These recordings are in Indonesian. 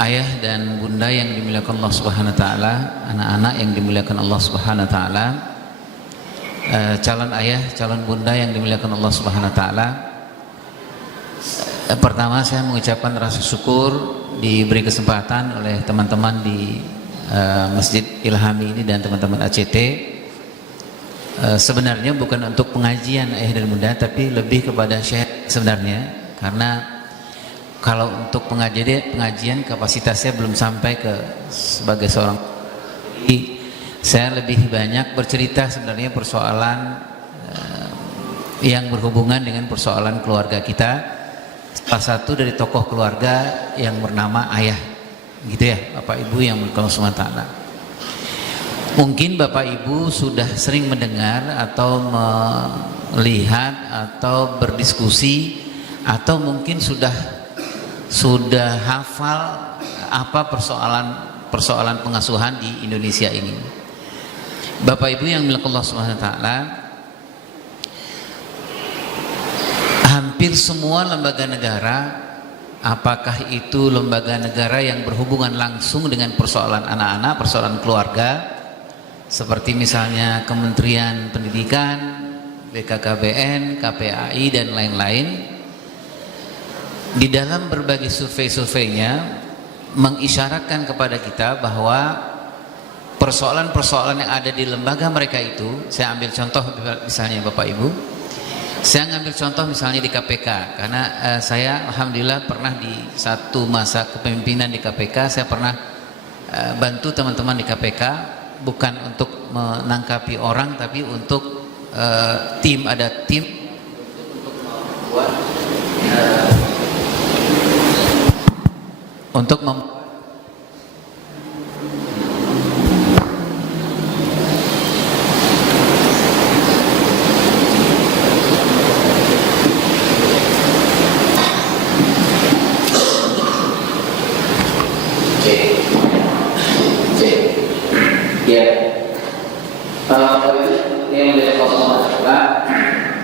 Ayah dan bunda yang dimuliakan Allah Subhanahu wa taala, anak-anak yang dimuliakan Allah Subhanahu wa taala, calon ayah, calon bunda yang dimuliakan Allah Subhanahu wa taala. Pertama saya mengucapkan rasa syukur diberi kesempatan oleh teman-teman di Masjid Ilhami ini dan teman-teman ACT. Sebenarnya bukan untuk pengajian ayah dan bunda, tapi lebih kepada syekh sebenarnya, karena kalau untuk pengajian kapasitasnya belum sampai ke sebagai seorang. Jadi saya lebih banyak bercerita sebenarnya persoalan yang berhubungan dengan persoalan keluarga kita. Salah satu dari tokoh keluarga yang bernama ayah, gitu ya, Bapak Ibu yang berkawan SWT. Mungkin Bapak Ibu sudah sering mendengar atau melihat atau berdiskusi atau mungkin sudah hafal apa persoalan pengasuhan di Indonesia ini. Bapak Ibu yang dimuliakan Allah Subhanahu wa taala, hampir semua lembaga negara, apakah itu lembaga negara yang berhubungan langsung dengan persoalan anak-anak, persoalan keluarga, seperti misalnya Kementerian Pendidikan, BKKBN, KPAI dan lain-lain, di dalam berbagai survei-surveinya mengisyaratkan kepada kita bahwa persoalan-persoalan yang ada di lembaga mereka itu, saya ambil contoh misalnya Bapak Ibu, saya ngambil contoh misalnya di KPK, karena saya alhamdulillah pernah di satu masa kepemimpinan di KPK, saya pernah bantu teman-teman di KPK, bukan untuk menangkapi orang, tapi untuk tim, ada tim untuk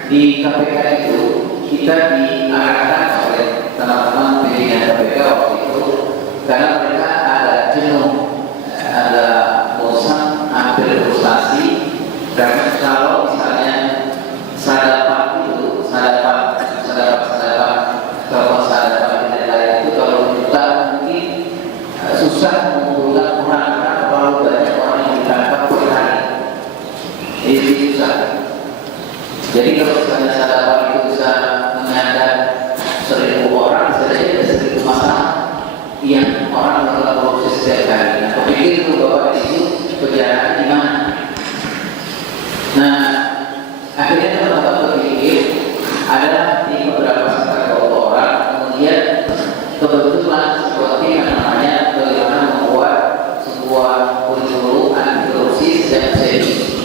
di KPK itu kita diarahkan oleh teman-teman pimpinan KPK waktu itu, karena mereka ada jenuh, ada bosan, hampir frustasi, karena kalau misalnya sadapan itu kalau kita mungkin susah mengumpulkan orang, karena terlalu banyak orang yang ditangkap per hari, jadi susah. Jadi kalau misalnya sadapan itu bisa menyadap 1.000 orang, sebenarnya ada 1.000 masalah yang orang melakukan korupsi setiap hari. Nah, kepikir itu Bapak Ibu perjalanan di mana? Nah, akhirnya teman-teman berpikir ada di beberapa sekitar orang, kemudian kebetulan seperti yang namanya bagaimana membuat sebuah kurikulum anti korupsi sejak seri.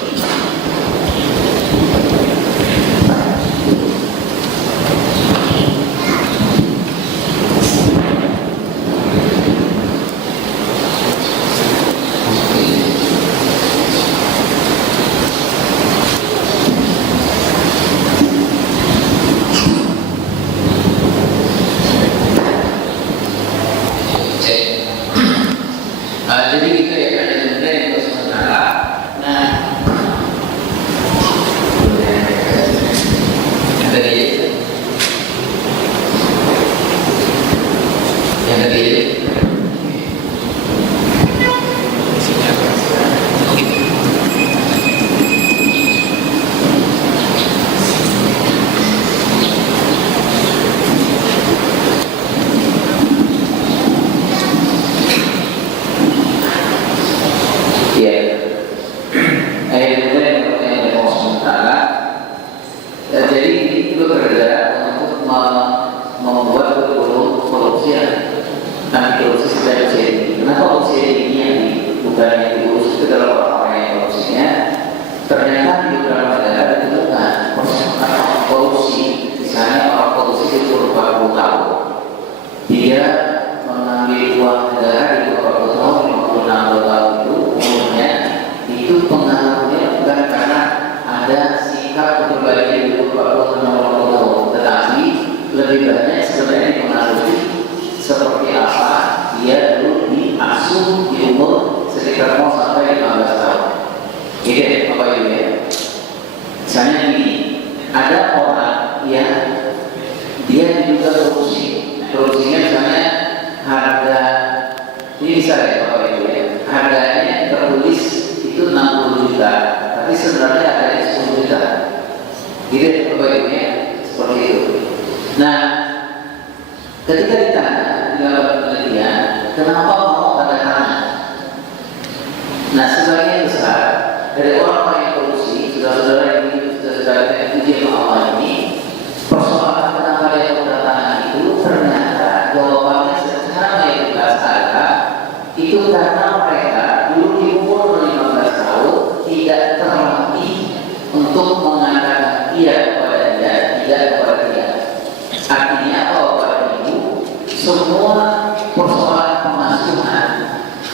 Jadi gitu ya, ada sebenarnya yang untuk sementara. Nah, yang tadi membuat kurikulum korupsi anti asuh di umur sekitar 0 sampai 15 tahun. Gitu ya, Bapak Ibu ya. Misalnya ini, ada orang yang dia diduga korupsi. Korupsinya misalnya harga, ini misalnya Bapak Ibu ya, harganya tertulis itu 60 juta, tapi sebenarnya harganya 10 juta. Gitu ya, Bapak Ibu ya, seperti itu. Nah, ketika ditanya dilakukan penelitian, kenapa mau tanda tangan? Nah, sebagian besar dari orang-orang yang korupsi, saudara-saudara ini, saudara-saudara yang uji sama Allah ini, persoalan kenapa dia tanda tangan itu ternyata jawabannya secara mayoritas adalah itu karena mereka dulu di umur 15 tahun tidak terlatih untuk mengatakan iya kepada dia, tidak kepada dia. Artinya apa Bapak Ibu? Semua persoalan pengasuhan,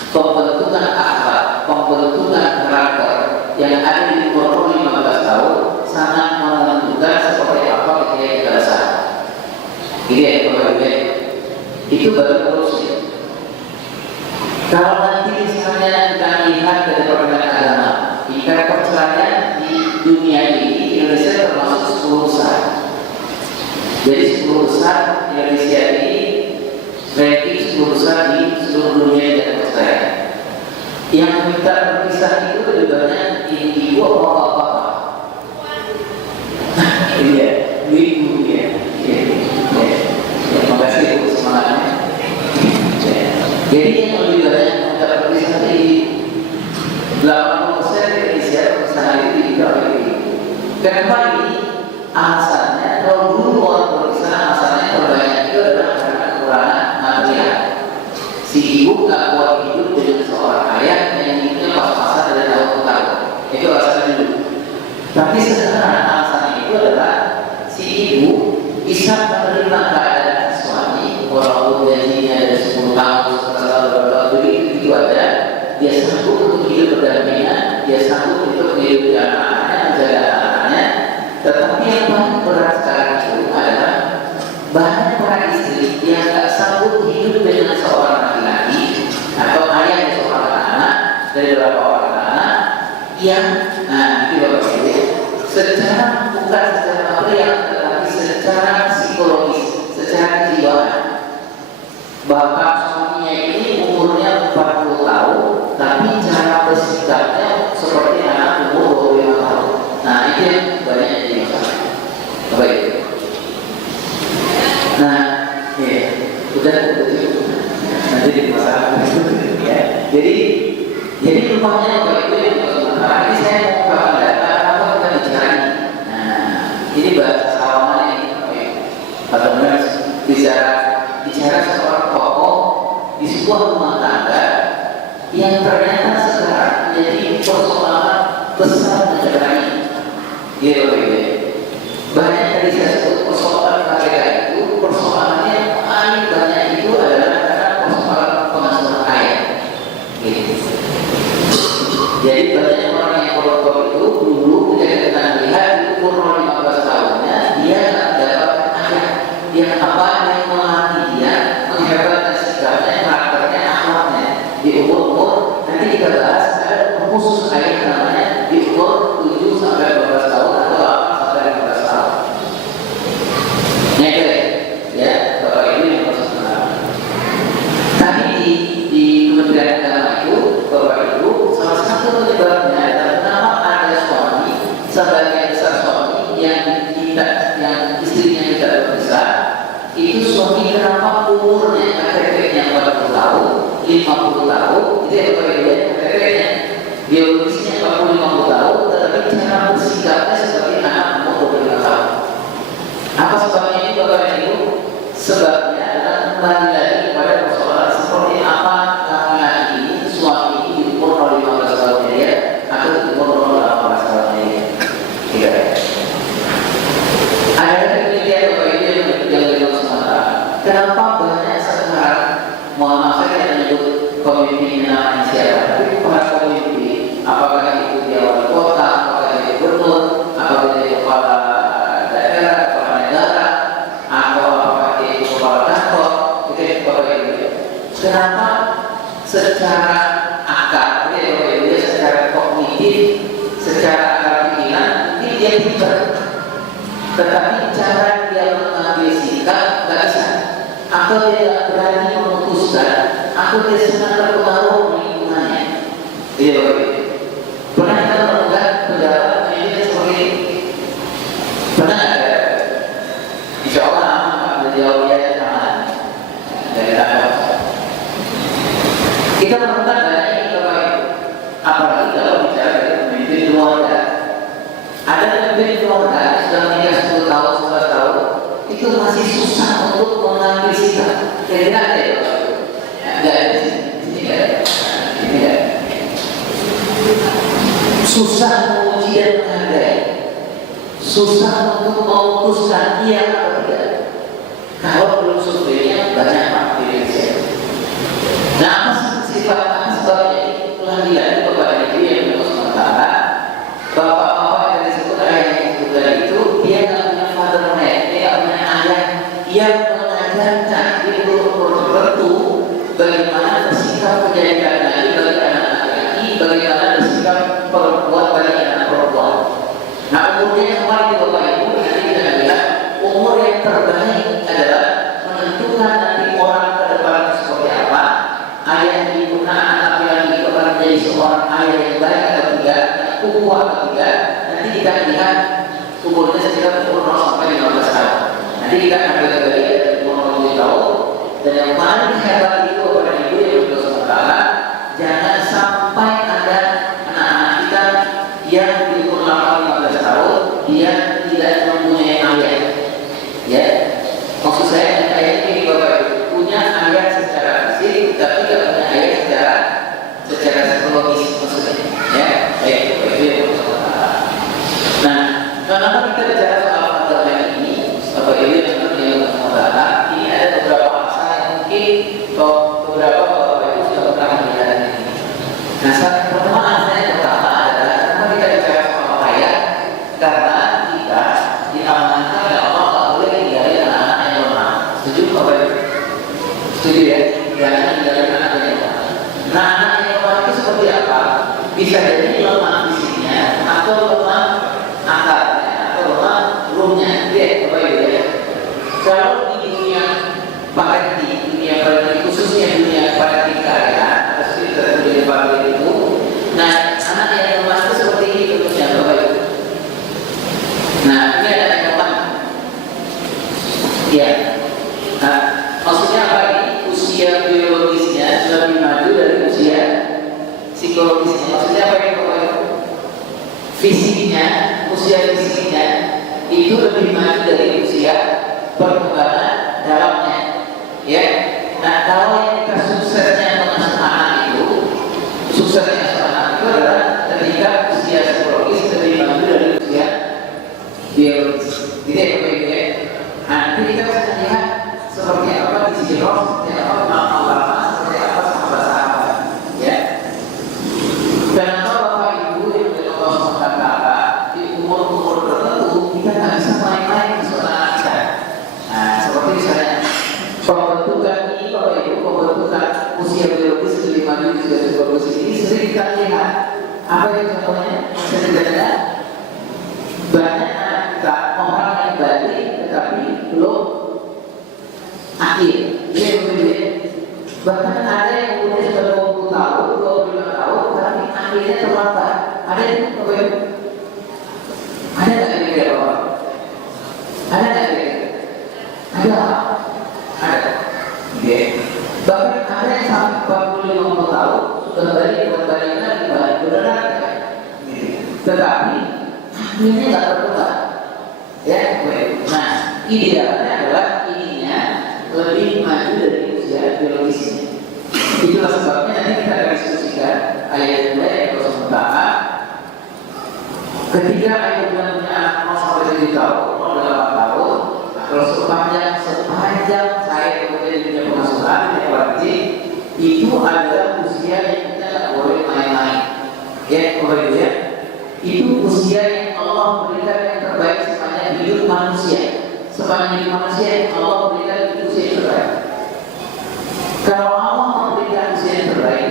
pembentukan akhlak, pembentukan karakter yang ada di umur 15 tahun sangat menentukan seperti apa ketika kita besar. Ini ya Bapak Ibu, itu baru korupsi. Kalau nanti misalnya kita lihat dari perbedaan agama, tingkat perceraian di dunia ini Indonesia termasuk 10 besar. Jadi 10 besar Indonesia ini ranking 10 besar di seluruh dunia dan perceraian. Yang minta berpisah itu lebih banyak ibu atau bapak. Iya, ibu ya. Terima kasih Bu semangatnya. Jadi yang lebih banyak minta berpisah di 80% Indonesia perpisahan itu dibilang oleh ibu. Kenapa ini? Alasannya kalau dulu orang berpisah alasannya terbanyak itu adalah karena kekurangan material. Si ibu nggak kuat hidup dengan seorang ayah yang hidupnya pas-pasan dari tahun ke tahun. Itu alasannya dulu. Tapi sekarang alasannya itu adalah si ibu bisa menerima keadaan suami walaupun gajinya ada 10 tahun setelah begitu ada, dia sanggup untuk hidup berdampingan, dia sanggup untuk hidup anak-anaknya, menjaga anak-anaknya. Tetapi yang paling berat sekarang itu adalah banyak para istri yang tak sanggup hidup dengan seorang laki-laki atau ayah dari seorang anak dari beberapa orang anak yang, nah itu Bapak Ibu, secara bukan secara material tetapi secara psikologis, secara kejiwaan. Bapak suaminya ini umurnya 40 tahun, tapi cara bersikapnya seperti anak umur 25 tahun. Nah itu yang banyak jadi masalah. Baik. Nah, ya, udah nanti di masalah ya. Jadi rupanya Bapak Ibu yang sementara ini saya mau ungkapkan data apa kita bicara ini. Nah, ini bahasa salaman ini, atau benar bicara seorang tokoh di sebuah rumah tangga yang ternyata sekarang menjadi persoalan besar negara ini. Gitu ya. Banyak dari saya sebut persoalan KPK itu persoalannya paling banyak itu adalah karena persoalan pengasuhan ayah. Gitu. Jadi banyak orang yang koruptor itu dulu ketika kita lihat umur 15 tahunnya dia nggak dapat ayah yang apa yang melatih dia menghebatkan sikapnya, karakternya, akhlaknya di umur nanti kita bahas ada khusus ayah namanya di umur 7 sampai 12 tahun atau 8 sampai 15 tahun. Nah ya Bapak Ibu yang harus kenal. Tapi di Kementerian Agama itu Bapak Ibu salah satu penyebabnya adalah kenapa ada suami sebagian besar suami yang istrinya tidak berbesar itu suami kenapa umurnya KTP-nya 40 tahun, 50 tahun, itu yang berbeda KTP-nya biologisnya 40-50 tahun, tetapi cara bersikapnya seperti anak umur 25 tahun. Apa sebabnya ini Bapak Ibu? Sebabnya adalah kembali lagi kepada persoalan seperti apa laki-laki ini, suami ini di umur 15 tahun dia atau di umur 18 tahun dia. Tidak. Ada penelitian Bapak Ibu yang belum sementara. Kenapa banyak sekarang, mohon maaf saya tidak menyebut pemimpin namanya siapa, tapi para pemimpin, apakah itu dia wali kota, apakah dia gubernur, apakah dia kepala daerah, kepala negara, atau apakah dia kepala kantor, itu Bapak Ibu. Kenapa secara akal, dia secara kognitif, secara akal pikiran mungkin dia pintar, tetapi cara dia mengambil sikap nggak bisa, atau dia nggak berani memutuskan, atau dia sangat terpengaruh lingkungannya. Iya, pernah kita melakukan penjara ini seperti pernah ada? Insya Allah beliau ya jangan dari dalam. Kita menemukan banyak ini Bapak Ibu, apalagi kalau bicara dari pemimpin keluarga. Ada pemimpin keluarga sudah menikah 10 tahun, 11 tahun, itu masih susah untuk mengambil sikap. Kira-kira ada ya Bapak Ibu? Enggak ada di sini. Ini ya. Susah menguji dan menghargai, susah untuk memutuskan iya atau tidak. Kalau belum surveinya banyak Pak di Indonesia. Nah, apa sebabnya telah dilatih kepada diri yang berkos sementara bapak-bapak yang disebut ayah yang disebut itu dia nggak punya fatherhood, dia nggak punya ayah yang mengajarkan guru-guru tertentu bagaimana bersikap pendidikan lagi bagi anak laki-laki, bagaimana bersikap perempuan bagi anak perempuan. Nah, umurnya kemarin Bapak Ibu nanti kita lihat umur yang terbaik adalah menentukan nanti orang ke depan seperti apa, ayah ibu anak yang itu akan menjadi seorang ayah yang baik atau tidak, kuat atau tidak. Nanti kita lihat umurnya sekitar umur 0 sampai 15 tahun. Nanti kita ambil dari umur 20 tahun. Dan yang paling hebat itu kepada ibu yang untuk sementara, jangan sampai ada anak-anak kita yang di umur 15 tahun dia tidak mempunyai ayah. Ya, maksud saya ayah ini Bapak punya ayah secara fisik, tapi tidak punya ayah secara psikologis maksudnya. Ya, baik, itu sementara. Nah, kenapa kita bicara soal materi ini? Bapak Ibu yang sementara, ini ada beberapa masalah yang mungkin beberapa Bapak Ibu sudah pernah melihat ini. Nah, pertama saya pertama adalah kenapa kita bicara soal ayah? Karena kita diamankan oleh Allah. Setuju ya? Jangan tinggalin anak yang lemah. Nah, anak yang lemah itu seperti apa? Bisa jadi lemah fisiknya, atau lemah akalnya, atau lemah ruhnya. Lihat Bapak Ibu ya. Kalau di dunia praktik, dunia praktik khususnya dunia praktik karya, pasti terjadi praktik itu. Nah, anak yang lemah itu seperti ini bentuknya Bapak Ibu. Nah, ini ada yang lemah. Ya. Nah, maksudnya apa ini? Usia biologisnya lebih maju dari usia psikologisnya. Maksudnya apa ini Bapak Ibu? Fisiknya, usia fisiknya itu lebih maju dari usia perkembangan dalamnya. Ya. Nah, kalau yang kita suksesnya mengasuh anak itu, suksesnya mengasuh anak itu adalah ketika usia psikologis lebih maju dari usia biologis. Gitu ya Bapak Ibu ya. Nah, nanti kita bisa lihat seperti apa di sini seperti apa ulama, seperti apa sahabat-sahabat, ya. Dan kalau Bapak Ibu yang Allah SWT di umur-umur tertentu kita nggak bisa main-main ke anak kita. Nah, seperti misalnya pembentukan ini Bapak Ibu, pembentukan usia biologis lebih maju di usia psikologis ini sering kita lihat apa yang contohnya sebenarnya banyak anak kita orang yang balik tetapi belum akhir. Ini berbeda. Bahkan ada yang umurnya sudah 20 tahun, 25 tahun, tapi akhirnya terlambat. Ada yang berbeda. Ada nggak kira-kira Bapak? Ada nggak kira-kira? Ada. Ada. Oke. Bahkan ada yang sampai 40-50 tahun sudah balik lagi balik beneran. Tetapi akhirnya nggak terbuka. Ya, nah idealnya adalah ininya lebih maju dari usia biologisnya. Itulah sebabnya nanti kita akan diskusikan ayat yang sementara ketika ayat punya anak 0 sampai 7 tahun, 0 tahun, kalau sepanjang saya kemudian punya pengasuhan yang berarti itu adalah usia yang kita tidak boleh main-main. Ya, Bapak Ibu ya. Itu usia yang Allah berikan yang terbaik sepanjang hidup manusia. Sepanjang hidup manusia Allah berikan usia yang terbaik. Kalau Allah memberikan usia yang terbaik,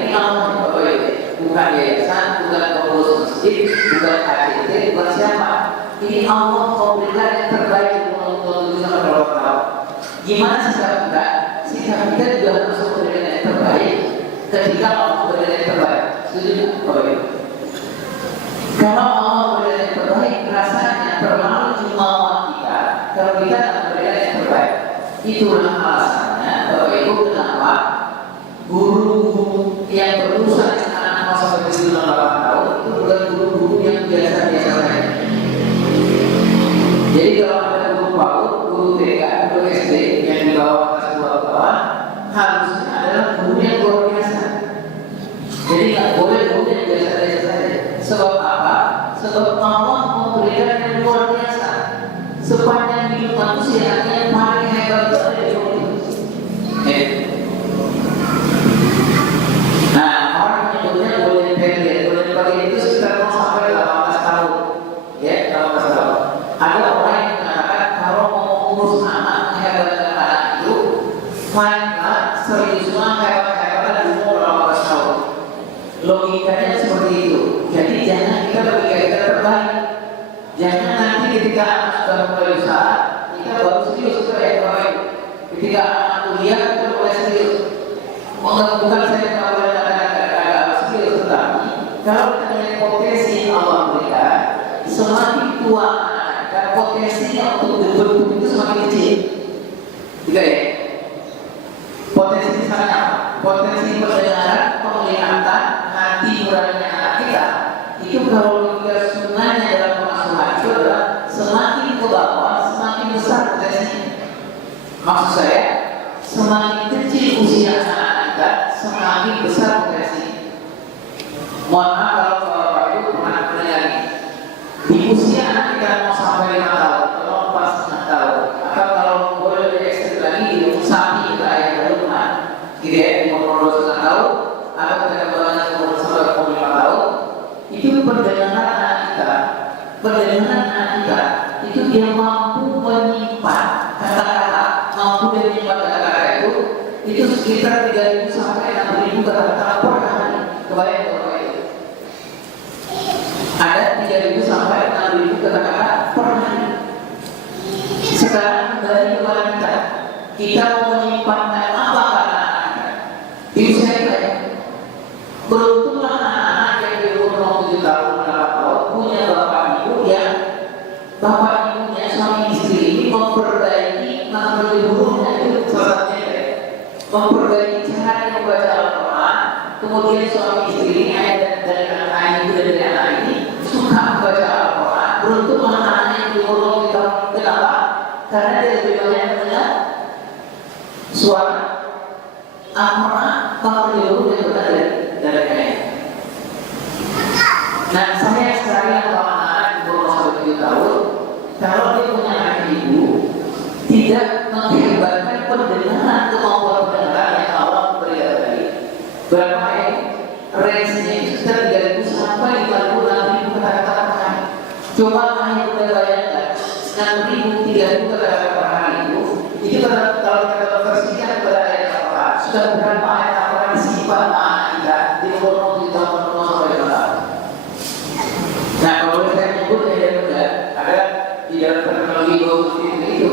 bukan yayasan, bukan pengurus masjid, bukan ACT, bukan siapa. Ini Allah memberikan yang terbaik untuk sama kalau gimana sikap kita? Sikap kita juga harus memberikan yang terbaik ketika Allah memberikan yang terbaik. Setuju nggak? Baik. Kalau Allah memberikan yang terbaik, rasanya terlalu jumawa kita. Kalau kita tidak memberikan yang terbaik, itulah alasannya Bapak Ibu kenapa guru-guru yang berusaha dengan anak masa kecil 8 tahun itu bukan guru-guru yang biasa-biasa saja. Jadi kalau ada guru PAUD, guru TK, guru SD yang di bawah kelas 2 ke bawah, harusnya adalah guru yang luar biasa. Jadi nggak boleh guru yang biasa-biasa saja. Sebab apa? Sebab Allah memberikan yang luar biasa. Sepanjang hidup manusia yang paling hebat itu ada di guru. Nah, orang menyebutnya golden period. Golden period itu sekitar sampai 18 tahun. Ya, 18 tahun. Ada orang yang mengatakan kalau mau mengurus anak, menghebatkan anak itu, mainlah seriuslah hebat-hebatlah di umur 18 tahun. Logikanya seperti itu. Jadi jangan kita logika kita terbaik. Jangan nanti ketika anak sudah mulai usaha, kita baru serius ke yang baik. Ketika anak kuliah, kita mulai serius. Bukan saya tidak boleh agak serius, tetapi kalau kita melihat potensi yang Allah berikan, semakin tua dan potensinya untuk berbentuk itu semakin kecil. Tiga ya. Potensi misalnya apa? Potensi pendengaran, penglihatan, hati nurani anak kita. Itu kalau kita sunnahnya dalam pengasuhan itu adalah semakin ke bawah, semakin besar potensinya. Maksud saya, semakin kecil usia anak kita, semakin besar potensi. Mohon maaf kalau Bapak Ibu pernah mendengar ini. Di usia anak kita mau sampai 5 tahun, kalau 4,5 tahun, atau kalau boleh lebih ekstrim lagi di umur sapi kita ayah dari rumah, gitu ya, di umur 2,5 tahun, atau kita kembali ke umur sampai 5 tahun, itu pendengaran anak kita, itu dia mampu menyimpan kata-kata, mampu menyimpan kata-kata itu sekitar 3.000 sampai 6.000 kata-kata per hari. Kebayang kalau itu? Ada 3.000 sampai 6.000 kata-kata per hari. Sekarang dari kepada kita mau menyimpan apa kata kita di usia kita ya. Beruntunglah anak-anak yang di umur 7 tahun, 8 tahun punya bapak ibu yang bapak ibunya suami istri ini memperbaiki hurufnya itu salah satunya memperbaiki cara membaca Al-Quran. Kemudian suami istri ini ayah dari anak ibu dan dari anak ini suka membaca Al-Quran. Beruntung anak-anaknya yang di umur 7 tahun. Kenapa? Karena dia lebih banyak mendengar suara Al-Quran kalau di umur yang benar dari ayah. Nah, saya sekalian kalau anak-anak di umur 7 tahun, kalau dia punya anak ibu tidak menghebatkan pendengaran, kemampuan pendengaran yang Allah berikan tadi. Berapa ya? Range-nya itu sekitar 3.000 sampai 56.000 kata-kata per hari. Coba hanya kita bayangkan 6.000, 3.000 kata-kata per hari itu kalau kita konversikan kepada ayat Al-Quran, sudah berapa ayat Al-Quran disimpan anak kita di umur 7 tahun sampai 5 tahun. Nah, kalau saya menyebut ada di dalam teknologi itu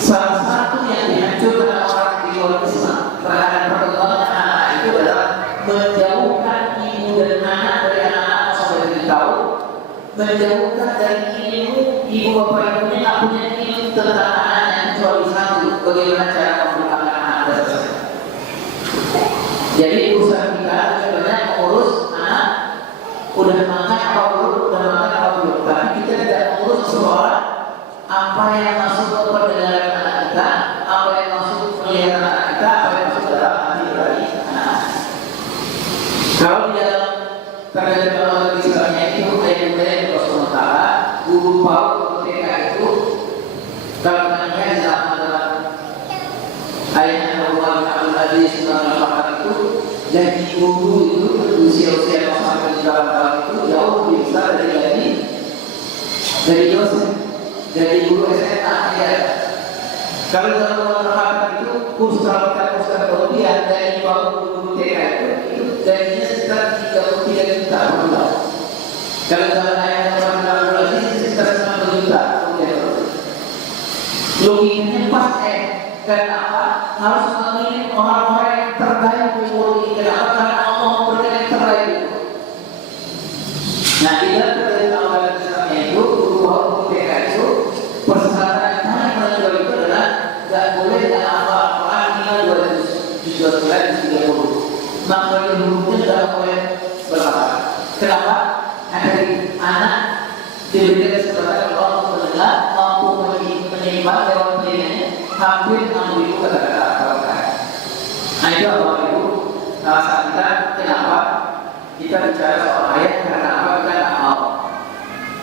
salah satu yang dihancurkan orang di luar Islam terhadap perkembangan anak itu adalah menjauhkan ibu dan anak dari anak-anak sampai 7 tahun, menjauhkan dari ilmu ibu bapak ibunya tak punya ilmu tentang anaknya kecuali satu, bagaimana cara memberikan anak tersebut. Jadi urusan kita sebenarnya mengurus anak udah makan apa belum, tapi kita tidak mengurus seseorang apa yang masuk ke pendengaran anak kita, apa yang masuk ke penglihatan anak kita, apa yang masuk ke dalam hati dari anak. Kalau di dalam terjemahan Islamnya itu ayat-ayat Rasulullah, guru PAUD TK itu kalau namanya di dalam ayat Allah Abdul Aziz itu jadi guru itu usia-usia sampai 8 tahun itu jauh lebih besar dari dosen. Dari guru SMA ya. Kalau dalam masyarakat itu kurs kalau kita kurskan kemudian dari bawah guru TK itu gajinya sekitar 30 Kalau zaman ayat Rasulullah sekitar 90 juta. Logikanya pas kenapa harus memilih orang-orang yang terbaik di mulut? Kenapa? Karena Allah memberikan yang terbaik itu. Nah, di dalam perintah Islamnya itu, hukum PK itu persyaratan yang menjual itu adalah tidak boleh dengan Al-Quran minimal 230. Maka hukumnya tidak boleh berapa? Kenapa? Dari anak diberikan kesempatan Allah mendengar, mampu menyeimbang lewat telinganya hampir 6.000 kata-kata Al-Quran. Nah, itu Bapak Ibu, saat kita kenapa kita bicara soal ayat, karena apa? Kita tidak mau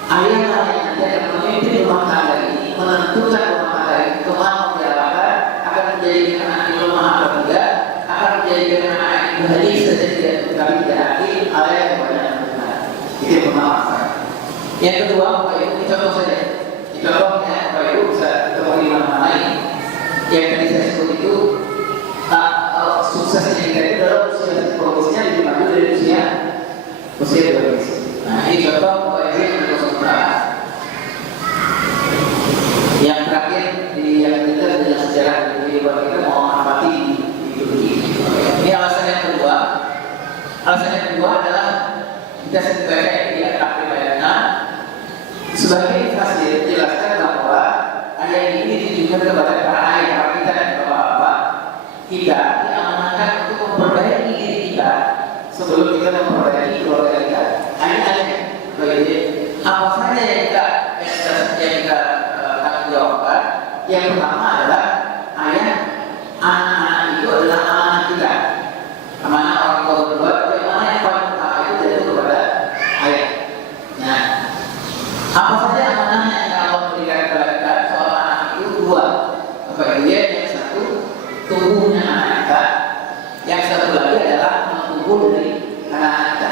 ayat yang nanti akan memimpin rumah tangga ini, menentukan rumah tangga ini kemana menjalankan, akan menjadikan anak itu lemah atau tidak, akan menjadikan anak itu hadis saja tapi tidak adil, ayat yang banyak. Itu yang pertama. Yang kedua, Bapak Ibu, contoh saja. Contohnya, Bapak Ibu bisa ketemu di mana-mana ini. Yang tadi saya sebut itu suksesnya kita itu dalam usia psikologusnya lebih maju dari usia biologis. Nah, ini contoh Bapak Ibu yang berkonsultasi. Yang terakhir di yang kita dengan sejarah di luar kita mau mengamati di begini. Ini alasan yang kedua. Alasan yang kedua adalah kita sebagai tidak aktif bayarnya sebagai fasilitas jelaskan bahwa ayat ini ditujukan kepada para ayah kita dan bapak-bapak kita diamankan untuk memperbaiki diri kita sebelum kita memperbaiki keluarga kita. Ayat-ayat begitu. Apa saja yang kita tanggung jawabkan? Yang pertama adalah ayat anak-anak itu adalah amanah kita, amanah orang tua berdua. Bagaimana yang paling utama itu jatuh kepada ayat. Nah, apa saja amanahnya yang Allah berikan kepada kita soal anak itu? Dua. Apa itu ya? Yang satu, tumbuhnya anak kita. Yang satu lagi adalah tumbuh dari anak kita.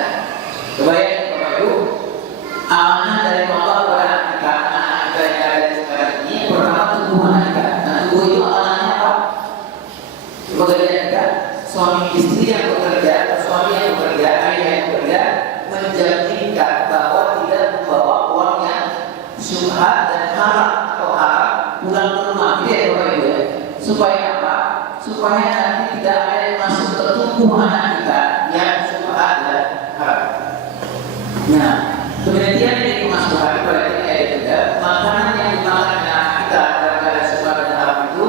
Kebayang Bapak Ibu, amanah dari Allah kepada anak kita yang ada di sekarang ini. Pertama, tumbuh anak kita. Nah, tumbuh itu amanahnya apa? Bagaimana kita? Suami istri yang bekerja, suami yang bekerja, ayah yang bekerja, menjaminkan bahwa tidak membawa uang yang syubhat dan haram atau haram pulang ke rumah. Tidak ya Bapak Ibu ya. Supaya apa? Supaya nanti tidak ada yang masuk ke tubuh anak kita yang syubhat dan haram. Nah, penelitian ini dimasukkan berarti ayat juga makanan yang dimakan anak kita dalam keadaan syubhat dan haram itu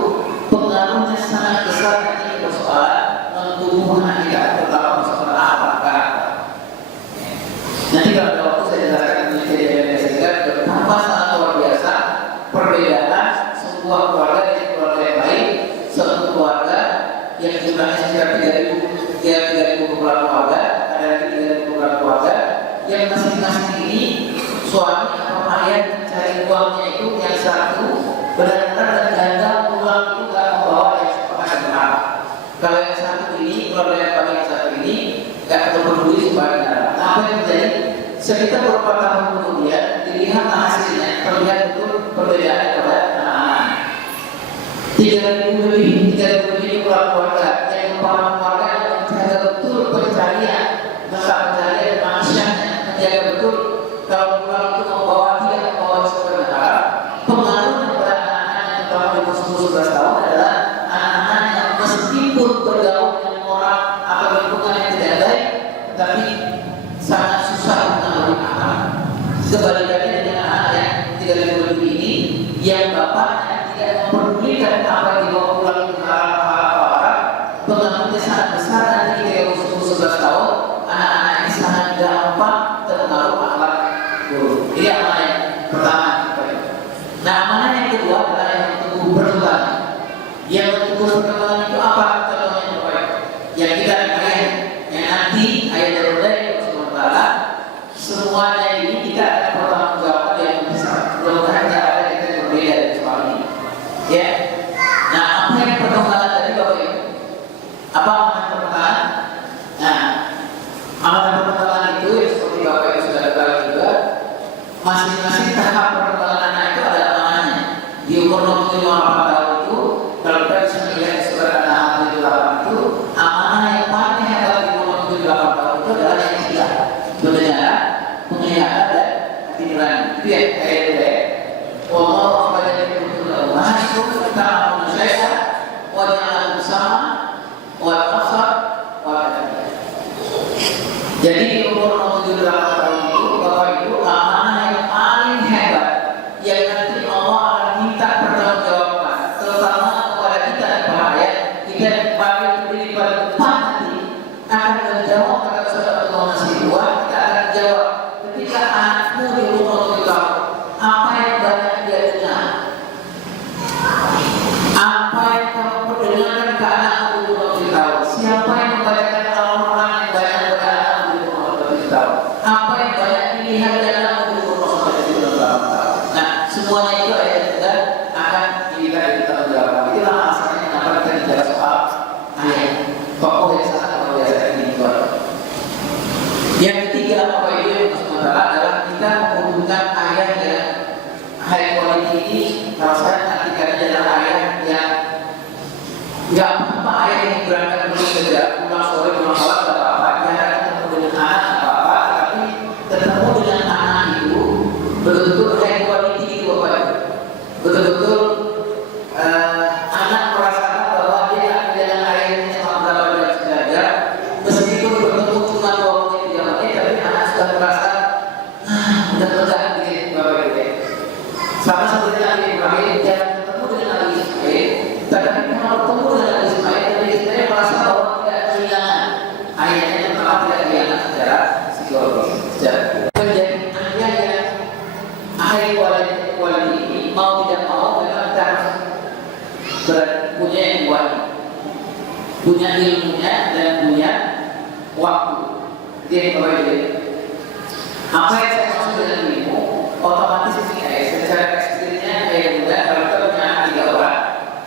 pengaruhnya sangat besar nanti persoalan tubuh anak kita, terutama masalah akhlak karakter. Nanti kalau ada waktu saya jelaskan penelitian sehingga betapa sangat luar biasa perbedaan sebuah keluarga dengan keluarga yang baik, satu keluarga yang jumlahnya sekitar 3.000 kepala keluarga, ada lagi 3.000 kepala keluarga yang masing-masing ini suami atau ayah cari uangnya itu yang satu benar-benar dan ganda uang itu gak membawa yang sepakat benar. Kalau yang satu ini, keluarga yang paling yang satu ini gak peduli supaya benar. Nah, apa yang terjadi? Sekitar beberapa tahun kemudian dilihat hasilnya, terlihat betul perbedaan pada anak-anak. 3.000 lebih keluarga yang kepala keluarga yang menjaga betul pencarian, pencarian manusianya, menjaga betul kalau pulang itu membawa tidak membawa sebenarnya. Pengaruh kepada anak-anak yang telah umur 11 tahun adalah anak-anak yang meskipun bergaul dengan orang atau lingkungan yang tidak baik, tetapi sangat susah untuk mengalir akal. Kebalikannya dengan anak yang 3.000 lebih ini, yang bapaknya tidak memperdulikan apa yang dibawa pulang itu hal-hal pengaruhnya sangat besar. Nanti ketika umur 11 tahun, anak-anak ini sangat gampang terpengaruh akhlak buruk. Ini amanah yang pertama. Nah, amanah yang kedua adalah yang tumbuh berkembang. Yang tumbuh berkembang itu apa? Contohnya Bapak, yang kita lihat, yang nanti ayat dari Allah semuanya ini kita akan bertanggung jawab yang besar. Mudah-mudahan tidak ada kita yang berbeda dari soal ini. Ya. Nah, apa yang perkembangan tadi Bapak Ibu? Apa amanah perkembangan? Nah, amanah perkembangan itu yang seperti Bapak Ibu sudah ketahui juga, masing-masing tahap perkembangan anak itu ada amanahnya. Di umur 28 tahun itu, kalau kita bisa melihat surat An-Nahl 78 itu, amanah yang paling hebat di umur 28 tahun itu adalah yang ketiga, mendengar, mengingatkan dan itu ya kayak itu ya. Allah akbar itu masuk ta'ala saya wa ja'al sama wa asar wa. Jadi umur 78 tahun itu Bapak Ibu amanah yang paling hebat yang nanti Allah akan minta pertanggungjawaban, terutama kepada kita di bahaya kita yang paling berdiri pada depan nanti akan menjawab kata saudara Allah masih dua, kita akan jawab ketika anakmu di umur 7 tahun apa yang banyak dia dengar, apa yang kamu perdengarkan ke anakmu di umur 7 tahun, siapa yang membacakan Al-Quran yang banyak kepada anakmu di umur 7 tahun, apa yang banyak dilihat dari anakmu di umur 7 tahun. Nah, semuanya itu ayat juga akan kita jawab. Itulah alasannya kenapa kita bicara soal ayat tokoh yang sangat luar biasa ini. Yang ketiga, Bapak Ibu yang sementara adalah kita menghubungkan ayat yang high quality ini. Kalau saya artikan adalah ayat yang nggak apa-apa, ayat yang berangkat dulu kerja, pulang sore, pulang malam, nggak apa-apa. Jangan ketemu dengan anak, nggak apa-apa. Tapi ketemu dengan anak itu betul-betul high quality itu, Bapak Ibu. Betul-betul anak merasakan bahwa dia akan dengan ayatnya selama berapa bulan belajar, meskipun bertemu cuma 2 menit 3 menit, tapi anak sudah merasa mudah-mudahan gitu, Bapak Ibu. Sama seperti Nabi Ibrahim, jangan ketemu dengan Nabi Ismail, tapi kalau ketemu dengan Nabi Ismail, Nabi Ismail merasa bahwa tidak kehilangan ayatnya, telah tidak kehilangan secara psikologis. Menjadi ayat yang high quality ini, mau tidak mau memang kita harus punya yang kuat, punya ilmunya dan punya waktu. Jadi Bapak Ibu, apa yang saya maksud dengan ilmu, otomatis ini secara ekstrimnya kayak juga kalau kita punya anak 3 orang,